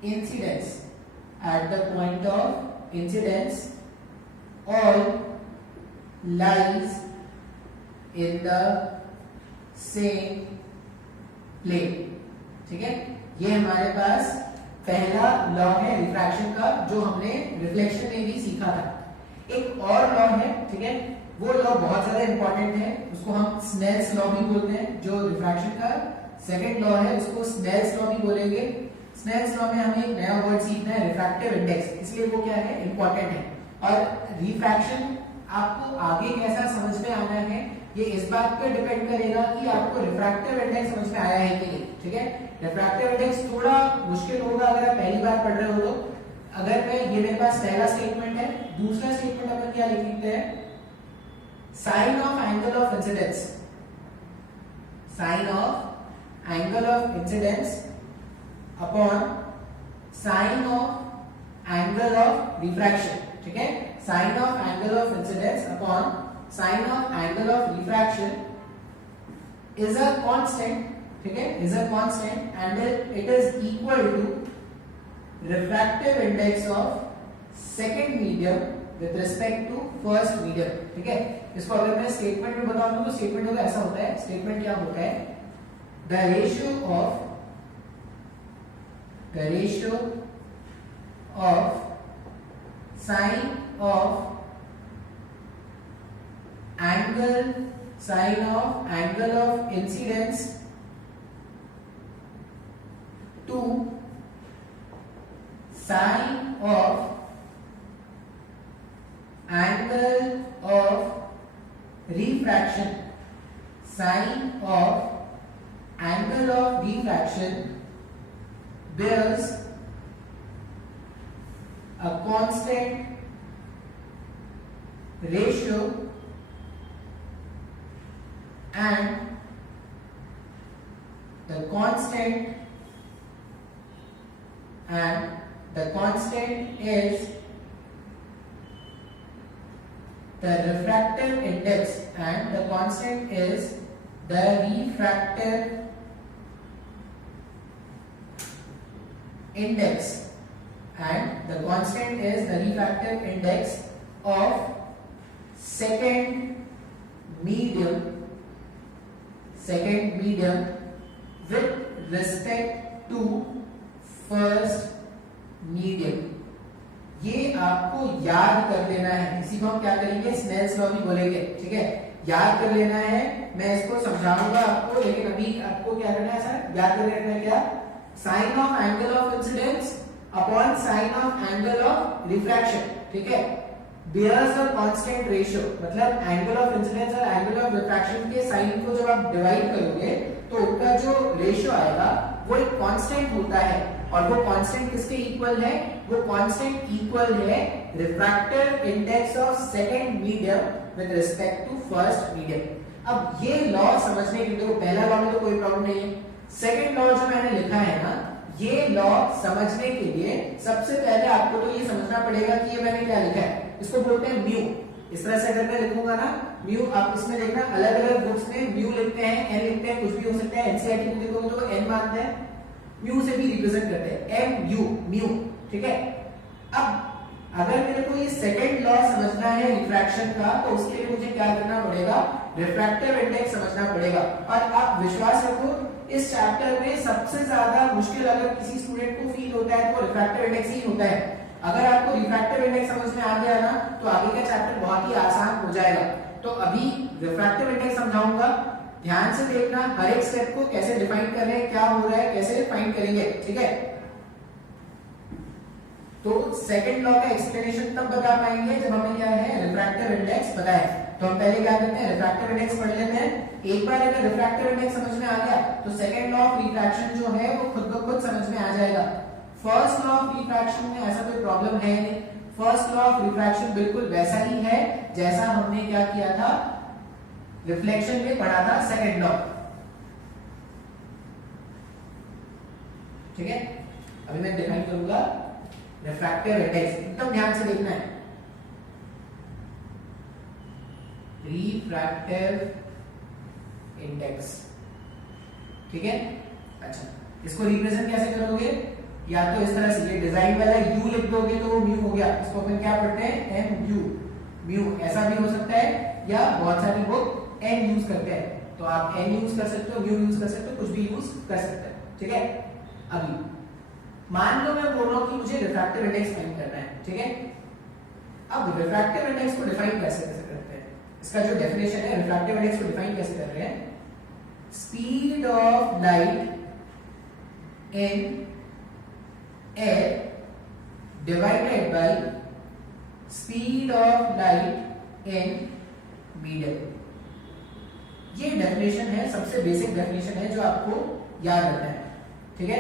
incidence, at the point of incidence all lies in the same plane, ठीक है। ये हमारे पास पहला लॉ है रिफ्रैक्शन का, जो हमने रिफ्लेक्शन में भी सीखा था। एक और लॉ है, ठीक है, वो लॉ बहुत ज्यादा इंपॉर्टेंट है, उसको हम स्नेल्स लॉ भी बोलते हैं। जो रिफ्रैक्शन का सेकंड लॉ है उसको स्नेल्स लॉ भी बोलेंगे। स्नेल्स लॉ में हमें एक नया वर्ड सीखना है, रिफ्रैक्टिव इंडेक्स, इसलिए वो क्या है, इंपॉर्टेंट है। और रिफ्रैक्शन आपको आगे कैसा समझ में आना है, ये इस बात पर डिपेंड करेगा कि आपको रिफ्रैक्टिव इंडेक्स समझ में आया है कि नहीं, ठीक है। रिफ्रैक्टिव इंडेक्स थोड़ा मुश्किल होगा अगर आप पहली बार पढ़ रहे हो तो। अगर मैं, ये मेरे पास पहला स्टेटमेंट है, दूसरा स्टेटमेंट अपन क्या लिखते हैं, sine of angle of incidence, sine of angle of incidence upon sine of angle of refraction, ठीक है। Sine of angle of incidence upon sine of angle of refraction is a constant, ठीक है, is a constant and it is equal to refractive index of second medium with respect to first medium, ठीक है। इसको अगर मैं statement में बताऊं तो स्टेटमेंट होगा ऐसा होता है, स्टेटमेंट क्या होता है, the ratio of sine of angle of incidence to sine of angle of refraction, sine of angle of refraction bears a constant ratio and the constant is the refractive index, and the constant is the refractive index, and the constant is the refractive index of second medium with respect to first medium. ये आपको याद कर लेना है, इसी को हम क्या करेंगे, स्नेल्स लॉ भी बोलेंगे, ठीक है, याद कर लेना है। मैं इसको समझाऊंगा आपको, लेकिन अभी आपको क्या करना है सर, याद कर लेना है क्या, sine of angle of incidence upon sine of angle of refraction, ठीक है, bears a constant ratio, मतलब एंगल ऑफ इंसिडेंस और एंगल ऑफ रिफ्रैक्शन के साइन को जब आप डिवाइड करोगे तो उनका जो रेशियो आएगा वो एक कांस्टेंट होता है, और वो कांस्टेंट किसके इक्वल है, वो कांस्टेंट इक्वल है refractive index of second medium with respect to first medium. अब ये लॉ समझने के लिए, पहला लॉ में तो कोई प्रॉब्लम नहीं है, सेकंड लॉ जो मैंने लिखा है ना, ये लॉ समझने के लिए सबसे पहले आपको तो ये समझना पड़ेगा कि ये मैंने क्या लिखा है, इसको बोलते हैं म्यू। इस तरह से अगर मैं लिखूंगा ना म्यू, आप इसमें देखना अलग अलग बुक्स में म्यू लिखते हैं, एन लिखते हैं, कुछ भी हो सकता है, एनसीईआरटी में देखोगे तो एन मानते हैं, म्यू से भी रिप्रेजेंट करते हैं, एम यू म्यू, ठीक है। अब अगर मेरे को ये सेकंड लॉ समझना है रिफ्रैक्शन का, तो उसके लिए मुझे क्या करना पड़ेगा, रिफ्रैक्टिव इंडेक्स समझना पड़ेगा। और आप विश्वास रखो, इस चैप्टर में सबसे ज्यादा मुश्किल अगर किसी स्टूडेंट को फील होता है तो रिफ्रैक्टिव इंडेक्स ही होता है। अगर आपको रिफ्रैक्टिव इंडेक्स समझ में आ गया ना, तो आगे का चैप्टर बहुत ही आसान हो जाएगा। तो अभी रिफ्रैक्टिव इंडेक्स समझाऊंगा, ध्यान से देखना, हर एक स्टेप को कैसे डिफाइन कर रहे हैं, क्या हो रहा है, कैसे फाइंड करेंगे, ठीक है। तो सेकंड लॉ का एक्सप्लेनेशन तब बता पाएंगे जब हमें क्या है, रिफ्रैक्टिव इंडेक्स पता है। तो हम पहले क्या करते हैं, रिफ्रैक्टिव इंडेक्स पढ़ लेते हैं। एक बार अगर रिफ्रैक्टिव इंडेक्स समझ में आ गया तो सेकंड लॉ ऑफ रिफ्रैक्शन जो है वो खुद ब खुद समझ में आ जाएगा। फर्स्ट लॉ ऑफ रिफ्रैक्शन में ऐसा कोई प्रॉब्लम है नहीं, फर्स्ट लॉ ऑफ रिफ्रैक्शन बिल्कुल वैसा ही है जैसा हमने क्या किया था, रिफ्लेक्शन में पढ़ा था सेकंड लॉ, ठीक है। अभी मैं डिफाइन करूंगा रिफ्रैक्टिव इंडेक्स, एकदम ध्यान से देखना है। रिफ्रैक्टिव इंडेक्स, ठीक है। अच्छा, इसको रिप्रेजेंट कैसे करोगे, या तो इस तरह से, ये डिजाइन वाला यू लिख दोगे तो वो म्यू हो गया, इसको अपन क्या पढ़ते हैं, एम यू म्यू, ऐसा भी हो सकता है, या बहुत सारे लोग एन यूज करते हैं, तो आप एन यूज कर सकते हो, म्यू यूज कर सकते हो, कुछ भी यूज कर सकते हैं, ठीक है। अभी मान लो मैं बोल रहा हूं कि मुझे रिफ्रैक्टिव इंडेक्स फाइंड करना है, ठीक है। अब रिफ्रैक्टिव इंडेक्स को डिफाइन कैसे करते हैं, इसका जो डेफिनेशन है, रिफ्रैक्टिव इंडेक्स को डिफाइन कैसे कर रहे हैं, speed of light in air divided by speed of light in medium। ये डेफिनेशन है, सबसे बेसिक डेफिनेशन है जो आपको याद रखना है, ठीक है।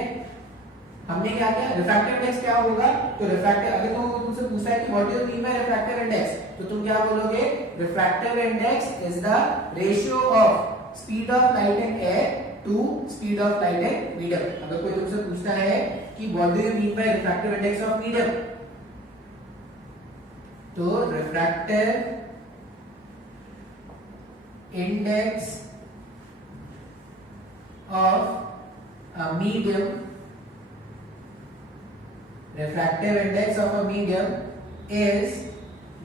हमने क्या किया, रिफ्रैक्टिव इंडेक्स क्या होगा, तो रिफ्रैक्टिव, अगर तो तुमसे पूछा है कि what do you mean by refractive index, तो तुम क्या बोलोगे, refractive index is the ratio of speed of light in air to speed of light in medium. अगर कोई तुमसे पूछता है कि what do you mean by refractive index of medium, तो refractive index of a medium, refractive index of a medium is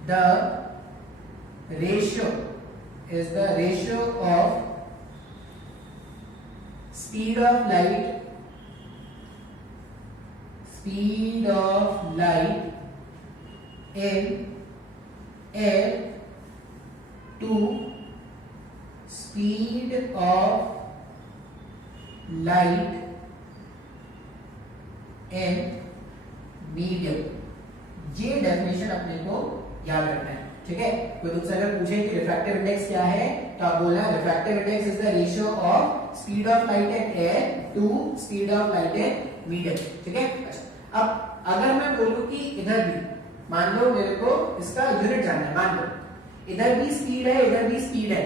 the ratio of speed of light in air to speed of light in medium. ये definition अपने को याद रखना है, ठीक है। कोई तुमसे अगर पूछे कि रिफ्रैक्टिव इंडेक्स क्या है, तो आप बोलना refractive index is the ratio of speed of light in air to speed of light in medium, ठीक है। अच्छा, अब अगर मैं बोलूं कि इधर भी, मान लो मेरे को इसका यूनिट जानना है, मान लो इधर भी स्पीड है, इधर भी स्पीड है,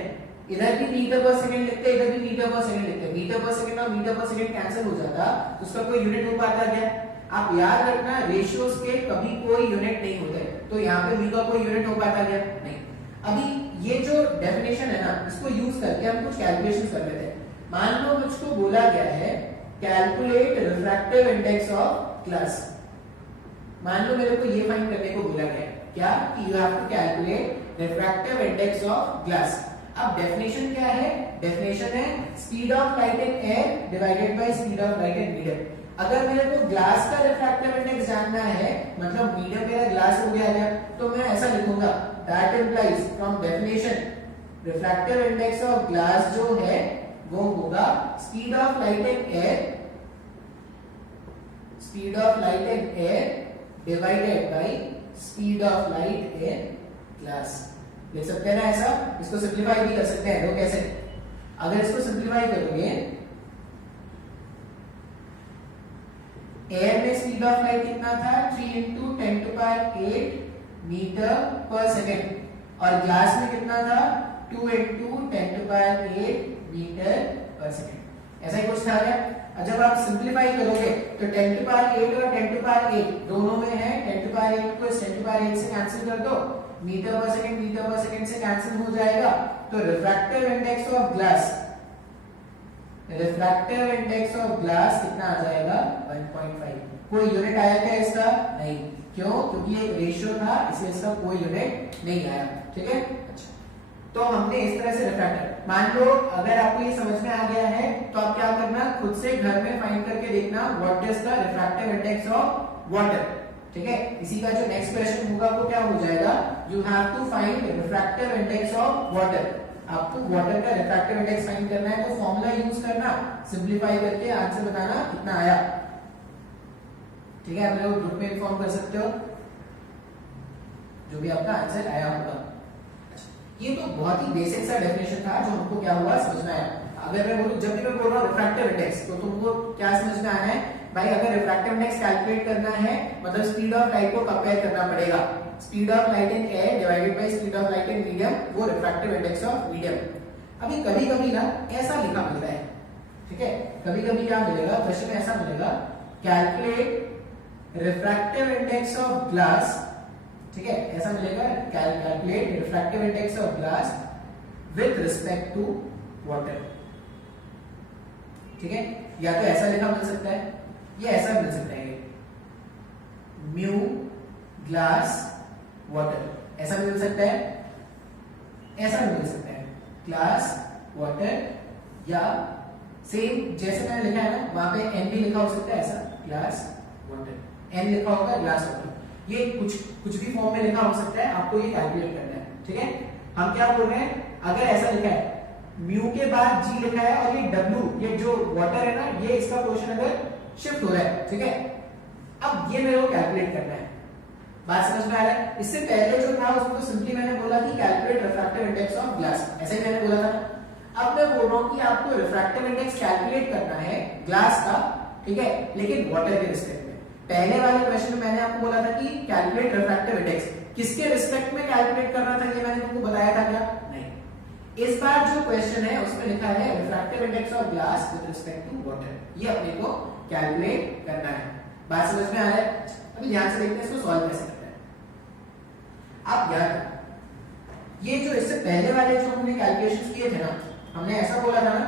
इधर भी मीटर पर सेकंड लिखते हैं, इधर भी मीटर पर सेकंड लिखते हैं, मीटर पर सेकंड और मीटर पर सेकंड कैंसिल हो जाता तो उसका कोई यूनिट हो पाता क्या? आप याद रखना रेशियोज के कभी कोई यूनिट नहीं होते, तो यहाँ पे v का कोई यूनिट हो पाता क्या? नहीं। अभी ये जो डेफिनेशन है ना, इसको यूज करके हम कुछ कैलकुलेशन कर लेते हैं। मान लो मुझको बोला गया है calculate refractive index of glass. मान लो मेरे को ये फाइंड करने को बोला गया है क्या कि you have to calculate refractive index of glass. अब डेफिनेशन क्या है? डेफिनेशन है speed of light in air divided by speed of light in medium. अगर मेरे को ग्लास का रिफ्रैक्टिव इंडेक्स जानना है, मतलब मीडियम मेरा ग्लास हो गया, तो मैं ऐसा लिखूंगा that implies from definition refractive index of glass जो है वो होगा speed of light in air, speed of light in air divided by speed of light in glass. लिख सकते हैं ना ऐसा? इसको सिंप्लीफाई भी कर सकते हैं। वो कैसे? अगर इसको सिंप्लीफाई करोगे, एयर में स्पीड ऑफ लाइट कितना था? 3 × 10⁸ मीटर पर सेकेंड, और ग्लास में कितना था? 2 × 10⁸ मीटर पर सेकेंड। ऐसा ही कुछ था क्या? और जब आप सिंप्लीफाई करोगे तो 10⁸ और 10⁸ दोनों में है, 10⁸ को 10⁸ से कैंसिल कर दो, मीटर पर सेकेंड से कैंसिल हो जाएगा, तो refractive index of glass, refractive index of glass कितना आ जाएगा? 1.5। कोई यूनिट आया क्या इसका? नहीं। क्यों? क्योंकि एक रेशियो था, इसलिए इसका कोई यूनिट नहीं आया। ठीक है। अच्छा, तो हमने इस तरह से रिफ्रैक्टिव, मान लो अगर आपको ये समझ में आ गया है तो आप क्या करना, खुद से घर में फाइंड करके देखना what is the refractive index of water. ठीक है। इसी का जो नेक्स्ट क्वेश्चन होगा वो क्या हो जाएगा? You have to find refractive index of water. आपको वाटर का रिफ्रैक्टिव इंडेक्स फाइंड करना है, तो फॉर्मूला यूज करना, सिंपलीफाई करके आंसर बताना कितना आया। ठीक है। आप लोग ग्रुप में इन्फॉर्म कर सकते हो जो भी आपका आंसर आया होगा। ये तो बहुत ही बेसिक सा डेफिनेशन था जो हमको क्या हुआ समझ में आया। अगर मैं बोलूं, जब भी मैं बोल रहा हूं रिफ्रैक्टिव इंडेक्स, तो तुमको क्या समझ में आना है भाई? अगर रिफ्रैक्टिव इंडेक्स कैलकुलेट करना है, मतलब स्पीड ऑफ लाइट को कंपेयर करना पड़ेगा, speed of light in air divided by speed of light in medium, वो रिफ्रैक्टिव इंडेक्स ऑफ मीडियम। अभी कभी कभी ना ऐसा लिखा मिलता है, ठीक है, कभी कभी क्या मिलेगा क्वेश्चन में, ऐसा मिलेगा calculate refractive index of glass, ठीक है, ऐसा मिलेगा calculate refractive index of glass with respect to water. ठीक है, या तो ऐसा लिखा मिल सकता है या ऐसा मिल सकता है, म्यू ग्लास वाटर, ऐसा भी मिल सकता है, ऐसा भी मिल सकता है ग्लास वाटर, या सेम जैसे मैंने लिखा है ना वहां पे एन भी लिखा हो सकता है, ऐसा ग्लास वाटर, एन लिखा होगा ग्लास वाटर, ये कुछ भी फॉर्म में लिखा हो सकता है, आपको ये कैलकुलेट करना है। ठीक है, हम क्या बोल रहे हैं, अगर ऐसा लिखा है म्यू के बाद जी लिखा है और ये डब्ल्यू, ये जो वाटर है ना, ये इसका पोर्शन अगर शिफ्ट हो रहा है, ठीक है, अब ये मेरे को कैलकुलेट करना है। बात समझ में आ रहा है? इससे पहले जो था उसको सिंपली मैंने बोला कि calculate refractive index of glass, ऐसे ही मैंने बोला था। अब मैं बोल रहा हूं कि आपको रिफ्रैक्टिव इंडेक्स कैलकुलेट करना है ग्लास का, ठीक है, लेकिन वाटर के रिस्पेक्ट में। पहले वाले क्वेश्चन में मैंने आपको बोला था कि कैलकुलेट रिफ्रैक्टिव इंडेक्स, किसके रिस्पेक्ट में कैलकुलेट करना था, ये मैंने तुमको बताया था क्या? नहीं। इस बार जो क्वेश्चन है उसमें लिखा है refractive index of glass with respect to water, ये अपने को कैलकुलेट करना है। बात समझ में आ रहा है? अभी ध्यान से देखते हैं इसको सॉल्व कैसे करना है। आप याद, ये जो इससे पहले वाले जो हमने कैलकुलेशंस किए थे ना, हमने ऐसा बोला था ना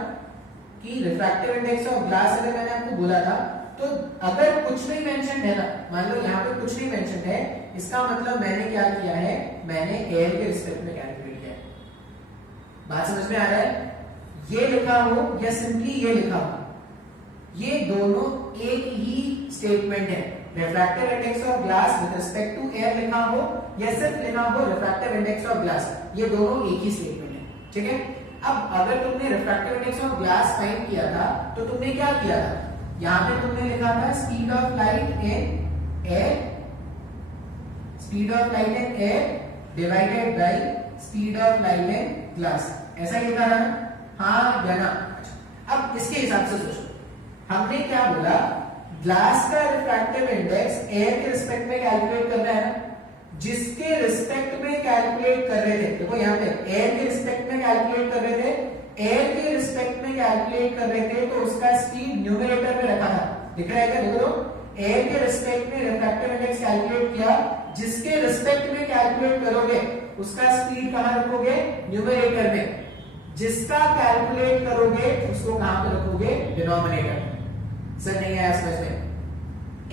कि रिफ्रैक्टिव इंडेक्स ऑफ ग्लास, अगर मैंने आपको बोला था तो अगर कुछ नहीं मेंशन है ना, मान लो यहाँ पे कुछ नहीं मेंशन है, इसका मतलब मैंने क्या किया है, मैंने एयर के रिस्पेक्ट में कैलकुलेट किया है। बात समझ में आ रहा है? ये लिखा हो या सिंपली ये लिखा हो, ये दोनों एक ही स्टेटमेंट है। Refractive index of glass with respect to air लिखा हो या सिर्फ लिखा हो रिफ्रैक्टिव इंडेक्स ऑफ ग्लास, ये दोनों एक ही स्टेटमेंट है। ठीक है, अब अगर तुमने refractive index of glass find किया था तो तुमने क्या किया था, यहां पे तुमने लिखा था speed of light in air, speed of light in air divided by speed of light in glass, ऐसा ही लिखा था ना? हाँ या ना? अब इसके हिसाब से सोचो, हमने क्या बोला, ग्लास का रिफ्रैक्टिव इंडेक्स एयर के रिस्पेक्ट में कैलकुलेट करना है ना, जिसके रिस्पेक्ट में कैलकुलेट कर रहे थे, देखो यहाँ पे एयर के रिस्पेक्ट में कैलकुलेट कर रहे थे, एयर के रिस्पेक्ट में कैलकुलेट कर रहे थे, तो उसका स्पीड न्यूमरेटर में रखा था, दिख रहा है क्या? देखो एयर के रिस्पेक्ट में रिफ्रैक्टिव इंडेक्स कैलकुलेट किया, जिसके रिस्पेक्ट में कैलकुलेट करोगे उसका स्पीड कहां रखोगे? न्यूमरेटर में। जिसका कैलकुलेट करोगे उसको कहां पे रखोगे? डिनोमिनेटर में। सर नहीं आया समझ में?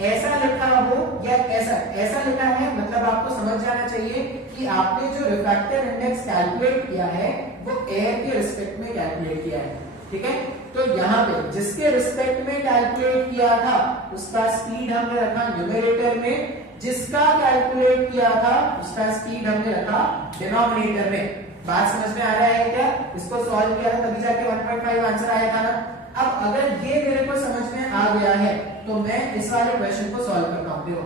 ऐसा लिखा हो या ऐसा लिखा है, मतलब आपको समझ जाना चाहिए कि आपने जो रिफ्रैक्टिव इंडेक्स कैलकुलेट किया है वो एयर के रिस्पेक्ट में कैलकुलेट किया है, ठीक है? तो यहाँ पे जिसके रिस्पेक्ट में कैलकुलेट किया था उसका स्पीड हमने रखा न्यूमरेटर में, जिसका कैलकुलेट किया था उसका स्पीड हमने रखा डिनोमिनेटर में। बात समझ में आ रहा है क्या? इसको सॉल्व किया था तभी जाके 1.5 आंसर आया था ना। अब अगर ये मेरे को समझ में आ गया है तो मैं इस वाले क्वेश्चन को सॉल्व करता हूं। देखो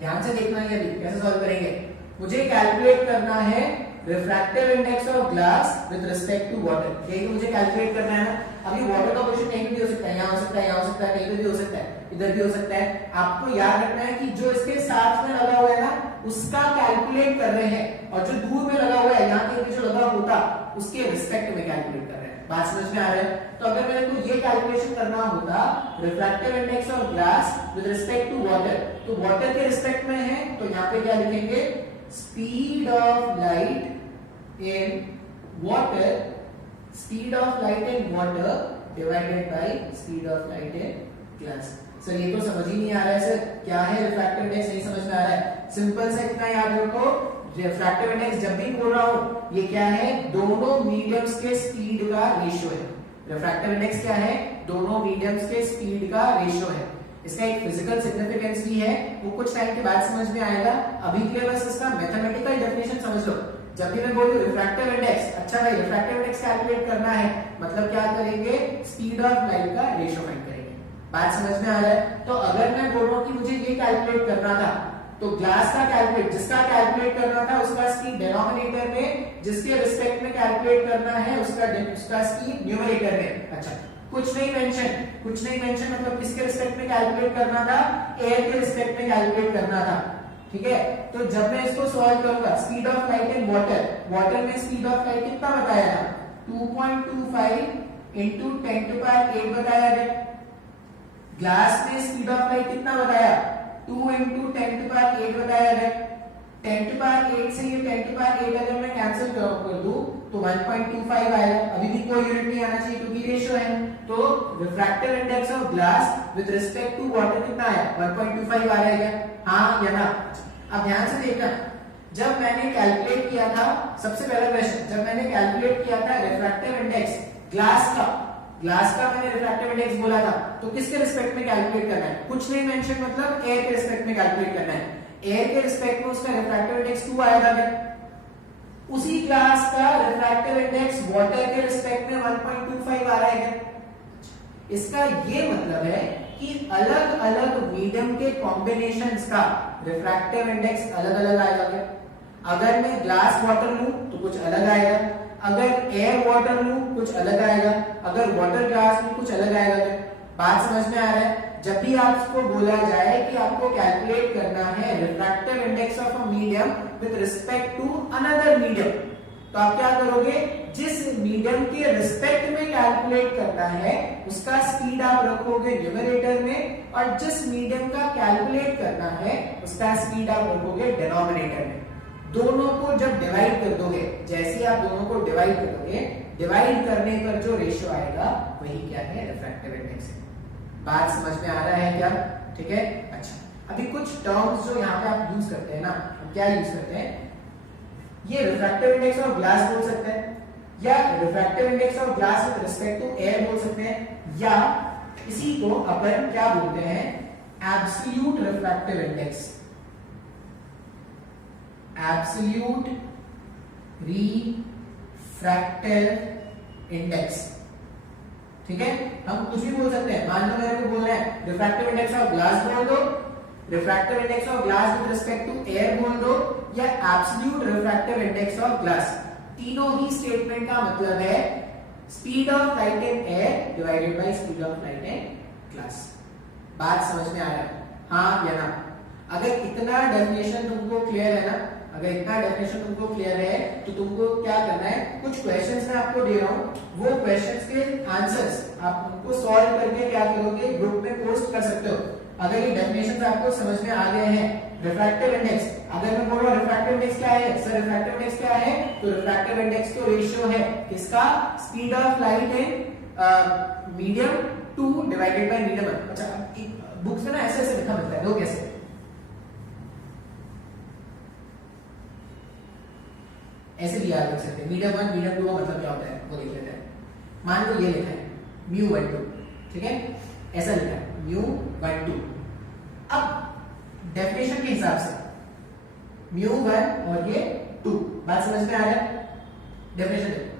ध्यान से देखना है, अभी कैसे सॉल्व करेंगे। मुझे कैलकुलेट करना है refractive index of glass with respect to water, यही मुझे कैलकुलेट करना है ना। अभी वाटर का क्वेश्चन कहीं भी हो सकता है, यहाँ हो सकता है, यहाँ हो सकता है, कहीं पे भी हो सकता है, इधर भी हो सकता है। आपको याद रखना है कि जो इसके साथ में लगा हुआ है ना उसका कैलकुलेट कर रहे हैं, और जो दूर में लगा हुआ है यहाँ के जो लगा होता उसके रिस्पेक्ट में कैलकुलेट कर रहे हैं। बात समझ में आ रहा है? तो अगर मेरे को ये कैलकुलेशन करना होता refractive index of glass with respect to water, तो वाटर के रिस्पेक्ट में है तो यहाँ पे क्या लिखेंगे? Speed of light in water, speed of light in water divided by speed of light in glass। Sir ये तो समझ ही नहीं आ रहा है सर, क्या है रिफ्रैक्टिव इंडेक्स? नहीं समझ में आ रहा है। सिंपल सा इतना याद रखो, रिफ्रैक्टिव इंडेक्स जब भी बोल रहा हूं ये क्या है? दोनों मीडियम्स के स्पीड का रेशियो है। रिफ्रैक्टिव इंडेक्स क्या है? दोनों मीडियम्स के स्पीड का रेशियो है। इसका एक फिजिकल सिग्निफिकेंस भी है, वो कुछ टाइम के बाद समझ में आएगा। अभी के लिए बस इसका मैथमेटिकल डेफिनेशन समझ लो। जब भी मैं बोलूं रिफ्रैक्टिव इंडेक्स, अच्छा भाई रिफ्रैक्टिव इंडेक्स कैलकुलेट करना है, मतलब क्या करेंगे? स्पीड ऑफ लाइट का रेशियो फाइंड करेंगे। बात समझ में आ रहा है? तो अगर मैं बोल रहा हूं कि मुझे ये कैलकुलेट करना था, तो ग्लास का कैलकुलेट, जिसका कैलकुलेट करना था उसका स्पीड डिनोमिनेटर में, जिसके रिस्पेक्ट में कैलकुलेट करना है उसका स्पीड न्यूमरेटर में। अच्छा कुछ नहीं मेंशन मतलब किसके रिस्पेक्ट में कैलकुलेट करना था? एयर के रिस्पेक्ट में कैलकुलेट करना था, ठीक है? तो जब मैं इसको सॉल्व करूंगा, speed of light in water में स्पीड ऑफ लाइट कितना बताया था? 2.25 इंटू 10 टू पावर 8 बताया गया। ग्लास में स्पीड ऑफ लाइट कितना बताया? 2 इंटू 10 टू पावर 8 बताया गया। 10 टू पावर 8 से ये 10 टू पावर 8 अगर मैं कैंसिल कर दूं तो 1.25 आएगा। अभी भी कोई यूनिट नहीं आना चाहिए क्योंकि रेशियो है। तो refractive index of glass with respect to water कितना आया? 1.25 आ रहा है क्या? हाँ या ना? अब ध्यान से देखना, जब मैंने कैलकुलेट किया था, सबसे पहला क्वेश्चन, जब मैंने कैलकुलेट किया था रिफ्रैक्टिव इंडेक्स ग्लास का मैंने रिफ्रैक्टिव इंडेक्स बोला था, तो किसके रिस्पेक्ट में कैलकुलेट करना है? कुछ नहीं मेंशन, मतलब एयर के रिस्पेक्ट में कैलकुलेट करना है। एयर के रिस्पेक्ट में उसका रिफ्रैक्टिव इंडेक्स 2 आएगा क्या? उसी ग्लास का रिफ्रैक्टिव इंडेक्स वाटर के रिस्पेक्ट में 1.25 आ रहा है क्या? इसका ये मतलब है कि अलग अलग मीडियम के कॉम्बिनेशंस का रिफ्रैक्टिव इंडेक्स अलग अलग आएगा क्या? अगर मैं ग्लास वाटर लूं तो कुछ अलग आएगा, अगर एयर वाटर लूं कुछ अलग आएगा, अगर वाटर ग्लास लूं कुछ अलग आएगा क्या? बात समझ में आ रहा है? जब भी आपको बोला जाए कि आपको कैलकुलेट करना है refractive index of a medium with respect to another medium, तो आप क्या करोगे? जिस मीडियम के रिस्पेक्ट में कैलकुलेट करना है उसका स्पीड आप रखोगे न्यूमरेटर में, और जिस मीडियम का कैलकुलेट करना है उसका स्पीड आप रखोगे डिनोमिनेटर में। दोनों को जब डिवाइड कर दोगे, जैसे आप दोनों को डिवाइड करोगे, डिवाइड करने पर जो रेशियो आएगा वही क्या है? रिफ्रैक्टिव इंडेक्स है। बात समझ में आ रहा है क्या? ठीक है। अच्छा अभी कुछ टर्म्स जो यहाँ पे आप यूज करते हैं ना, क्या यूज करते हैं? ये रिफ्रैक्टिव इंडेक्स ऑफ ग्लास बोल सकते हैं, या refractive index of glass with respect to air बोल सकते हैं, या इसी को अपन क्या बोलते हैं? Absolute refractive index, absolute refractive index. ठीक है, हम कुछ भी बोल सकते हैं। मान लो मेरे को बोलना है रिफ्रैक्टिव इंडेक्स ऑफ ग्लास बोल दो, refractive index of glass with respect to air बोल दो, या absolute refractive index of glass. तीनों ही स्टेटमेंट का मतलब है speed of light in air divided by speed of light in glass. बात समझ में आ रहा है? हाँ या ना? अगर इतना डेफिनेशन तुमको क्लियर है ना, अगर इतना डेफिनेशन तुमको क्लियर है तो तुमको क्या करना है, कुछ क्वेश्चंस मैं आपको दे रहा हूं, वो क्वेश्चंस के आंसर्स आप उनको सॉल्व करके क्या करोगे, ग्रुप में पोस्ट कर सकते हो। अगर ये डेफिनेशंस आपको समझ में आ गए हैं, रिफ्रैक्टिव इंडेक्स, अगर मैं बोल रहा हूं रिफ्रैक्टिव इंडेक्स क्या है सर, रिफ्रैक्टिव इंडेक्स क्या है, तो रिफ्रैक्टिव इंडेक्स तो रेशियो है किसका, speed of light in medium 2 divided bye medium 1। अच्छा बुक्स में ना ऐसे ऐसे लिखा मिलता है, दो कैसे, ऐसे भी याद रख सकते हैं, मीडियम 1 मीडियम 2 का मतलब क्या होता है वो देख लेते हैं। मान लो ये लिखा है μ12, ठीक है, ऐसा लिखा है μ12। अब डेफिनेशन के हिसाब से μ1 और ये 2, बात समझ में आ रहा है। डेफिनेशन देखो,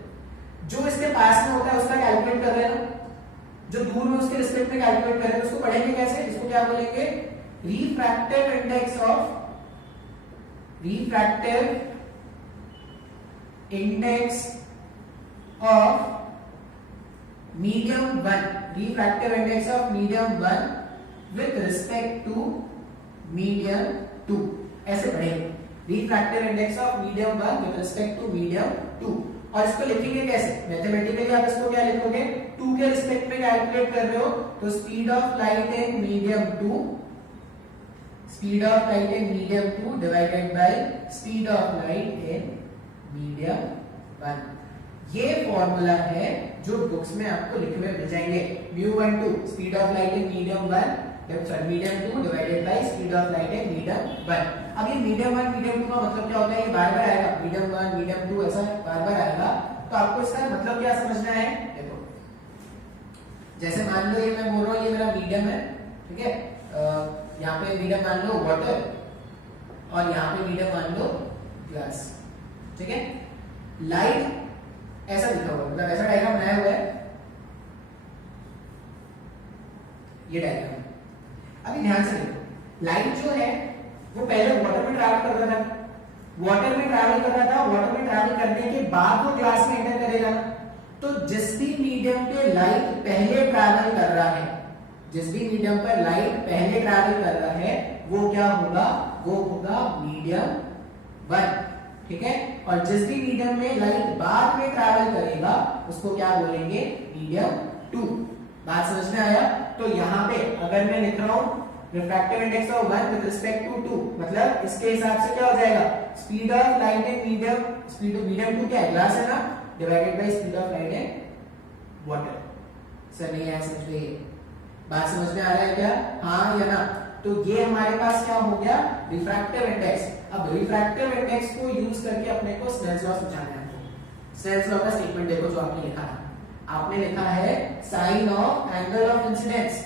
जो इसके पास में होता है उसका कैलकुलेट कर रहे हैं, जो दूर में उसके रिस्पेक्ट में कैलकुलेट कर रहे हैं, उसको पढ़ेंगे कैसे, इसको क्या बोलेंगे, refractive index of medium 1, refractive index of medium 1 with respect to medium 2, ऐसे पढ़ेंगे, refractive index of medium 1 with respect to medium 2। और इसको लिखेंगे कैसे, मैथमेटिकली आप इसको क्या लिखोगे, 2 के रिस्पेक्ट में कैलकुलेट कर रहे हो तो speed of light in medium 2, speed of light in medium 2 divided by speed of light in medium 1। ये फॉर्मूला है जो बुक्स में आपको लिखे हुए मिल जाएंगे, μ12 speed of light in medium 1 sorry medium 2 divided by speed of light in medium 1। अब ये मीडियम 1 मीडियम 2 का मतलब क्या होता है, ये बार-बार आएगा, मीडियम 1 मीडियम 2 ऐसा बार-बार आएगा, तो आपको इसका मतलब क्या समझना है। देखो जैसे मान लो ये मैं बोल रहा हूं ये मेरा मीडियम है, ठीक है, यहाँ पे मीडियम मान लो वाटर और यहाँ पे मीडियम मान लो ग्लास, ठीक है। लाइट ऐसा लिखा हुआ है, मतलब ऐसा डायग्राम बनाया हुआ है, ये डायग्राम है। अभी ध्यान से देखो, लाइट जो है वो पहले वाटर में ट्रैवल कर रहा था, वाटर में ट्रैवल कर रहा था, वाटर में ट्रैवल करने के बाद वो ग्लास में एंटर करेगा, तो जिस भी मीडियम पे लाइट पहले ट्रैवल कर रहा है, जिस भी मीडियम पर लाइट पहले ट्रैवल कर रहा है वो क्या होगा, वो होगा मीडियम 1, ठीक है। और जिस भी मीडियम में लाइट बाद में ट्रैवल करेगा उसको क्या बोलेंगे, मीडियम 2। बात समझ में आया। तो यहाँ पे अगर मैं लिख रहा हूं refractive index of 1 with respect to 2, मतलब इसके हिसाब से क्या हो जाएगा, speed of light in medium, speed of medium 2 क्या है, ग्लास है ना, divided by speed of light in water. Sir नहीं आया समझ में, बात समझ में आ रहा है क्या, हाँ या ना। तो ये हमारे पास क्या हो गया, रिफ्रैक्टिव इंडेक्स। अब रिफ्रैक्टिव इंडेक्स को यूज करके अपने को स्नेल्स लॉ समझाना है। स्नेल्स लॉ का स्टेटमेंट देखो जो आपने लिखा है, आपने लिखा है sine of angle of incidence,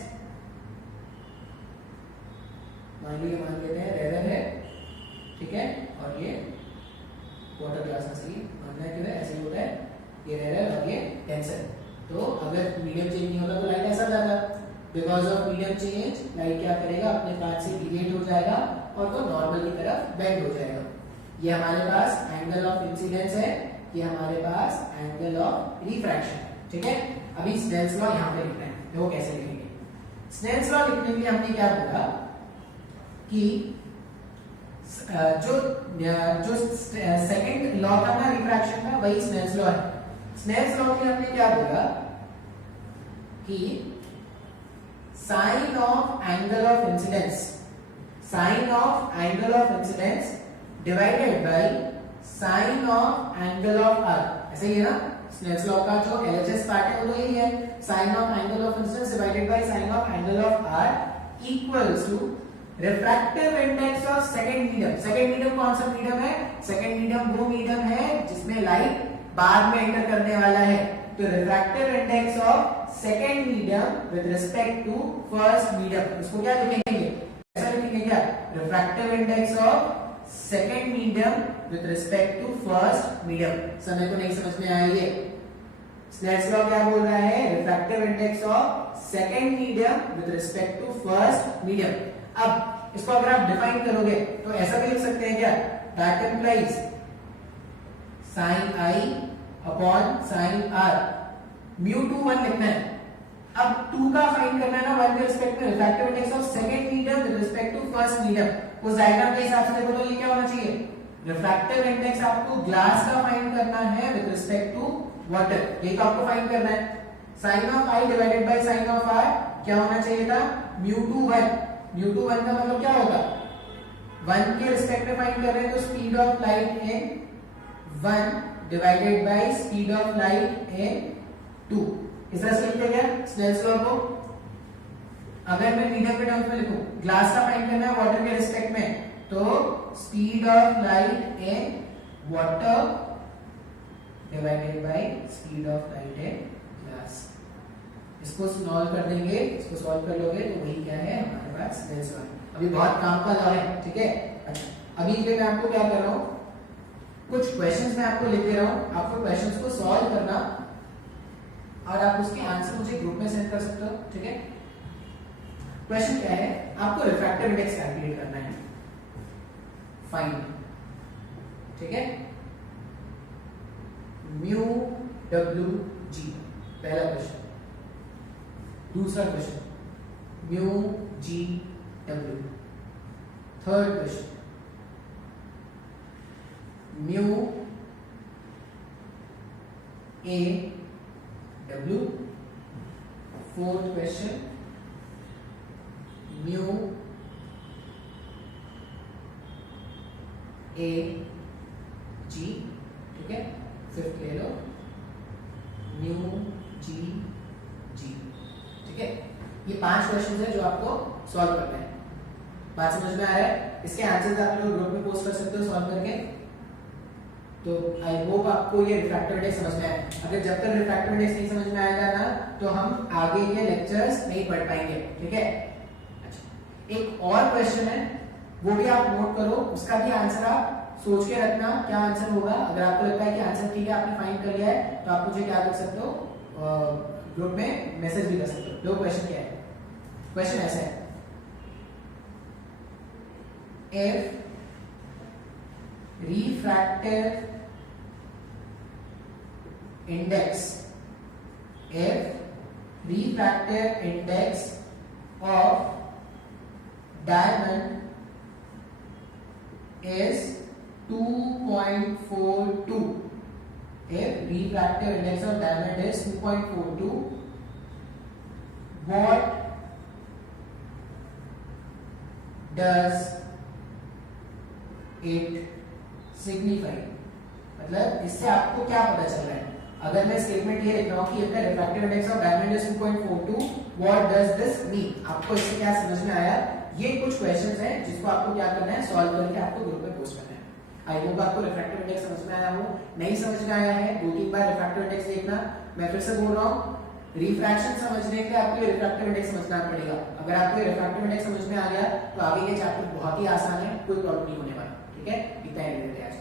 मान लेते हैं रेयर है, ठीक है, और ये वाटर ग्लास से मानना है कि ऐसे ही होता है, ये रेयर और ये टेंशन। तो अगर मीडियम चेंज नहीं होता तो लाइट ऐसा जाता, because of medium change light क्या करेगा, अपने पाथ से डिविएट हो जाएगा और वो नॉर्मल की तरफ बेंड हो जाएगा। ये हमारे पास एंगल ऑफ इंसिडेंस है, ये हमारे पास एंगल ऑफ रिफ्रैक्शन, ठीक है। अभी स्नेल्स लॉ यहाँ पे लिखना है, देखो कैसे लिखेंगे। स्नेल्स लॉ लिखने के लिए हमने क्या बोला कि जो सेकंड लॉ था ना रिफ्रैक्शन का, वही स्नेल्स लॉ है। स्नेल्स लॉ में हमने क्या बोला कि sine of angle of incidence, sine of angle of incidence divided by sine of angle of earth, ऐसे ही है ना। स्नेल्स लॉ का जो एलएचएस पार्ट है वो तो यही है, sine of angle of incidence divided by sine of angle of earth equals to refractive index of second medium. Second medium कौन सा मीडियम है, सेकंड मीडियम वो मीडियम है जिसमें लाइट बाद में एंटर करने वाला है, तो refractive index of second medium with respect to first medium, इसको क्या लिखेंगे, ऐसा लिखेंगे क्या, refractive index of second medium with respect to first medium. समय को नहीं समझ में आया ये, स्नेल्स लॉ क्या बोल रहा है, refractive index of second medium with respect to first medium. अब इसको अगर आप डिफाइन करोगे तो ऐसा भी लिख सकते हैं क्या, that implies sine i upon sine r, μ21 लिखना है, अब 2 का फाइंड करना है ना 1 के रिस्पेक्ट में, refractive index of second medium with respect to first medium. उस डायग्राम के हिसाब से देखो तो ये क्या होना चाहिए, रिफ्रैक्टिव इंडेक्स आपको ग्लास का फाइंड करना है विद रिस्पेक्ट टू वाटर, ये तो आपको फाइंड करना है। Sine of I divided by sine of R क्या होना चाहिए था, μ2 1। μ2 1 का मतलब क्या होगा, 1 के रिस्पेक्ट में फाइंड कर रहे हैं तो speed of light in 1 divided by speed of light इन 2। इस तरह से लिखते क्या स्नेल्स लॉ को। अगर मैं मीडियम के टर्म्स में लिखूं, ग्लास का फाइंड करना है वाटर के रिस्पेक्ट में, तो speed of light in water divided by speed of light in glass. इसको सॉल्व कर देंगे, इसको सॉल्व कर लोगे तो वही क्या है हमारे पास स्नेल्स लॉ। अभी बहुत काम का लॉ है, ठीक है। अच्छा अभी के मैं आपको क्या कर रहा हूं, कुछ क्वेश्चंस मैं आपको लिख दे रहा हूं, आपको क्वेश्चंस को सॉल्व करना और आप उसके आंसर मुझे ग्रुप में सेंड कर सकते हो, ठीक है। क्वेश्चन क्या है, आपको रिफ्रैक्टिव इंडेक्स कैलकुलेट करना है, फाइंड, ठीक है, म्यू डब्ल्यू जी, पहला क्वेश्चन। दूसरा question mu G W. Third question mu A W. Fourth question mu A G, ठीक है। फिफ्थ ले लो म्यू जी जी, ठीक है। ये 5 क्वेश्चन है जो आपको सॉल्व करना है। बात समझ में आ रहा है? इसके आंसर्स आप लोग ग्रुप में पोस्ट कर सकते हो सॉल्व करके। तो आई होप आपको ये रिफ्रैक्टिव इंडेक्स समझ में आए। अगर जब तक रिफ्रैक्टिव इंडेक्स नहीं समझ में आएगा ना तो हम आगे के लेक्चर्स नहीं पढ़ पाएंगे, ठीक है। अच्छा एक और क्वेश्चन है, वो भी आप नोट करो, उसका भी आंसर आप सोच के रखना क्या आंसर होगा। अगर आपको लगता है कि आंसर ठीक है, आपने फाइंड कर लिया है, तो आप मुझे क्या कर सकते हो, ग्रुप में मैसेज भी कर सकते हो। दो क्वेश्चन क्या है, क्वेश्चन ऐसा है, if refractive index of diamond is 2.42, if refractive index of diamond is 2.42, what does it signify? मतलब इससे आपको क्या पता चल रहा है? अगर मैं स्टेटमेंट ये लिख रहा हूं कि if the refractive index of diamond is 2.42, what does this mean? आपको इससे क्या समझ में आया? ये कुछ क्वेश्चंस हैं जिसको आपको क्या करना है, सॉल्व करके आपको ग्रुप में पोस्ट करना है। आई होप आपको रिफ्रैक्टिव इंडेक्स समझ में आया हो। नहीं समझ में आया है, 2-3 बार रिफ्रैक्टिव इंडेक्स देखना। मैं फिर से बोल रहा हूँ, रिफ्रैक्शन समझने के लिए आपको रिफ्रैक्टिव इंडेक्स समझना पड़ेगा। अगर आपको रिफ्रैक्टिव इंडेक्स समझ में आ गया तो आगे के चैप्टर बहुत ही आसान है, कोई प्रॉब्लम नहीं होने वाला, ठीक है। इतना ही आज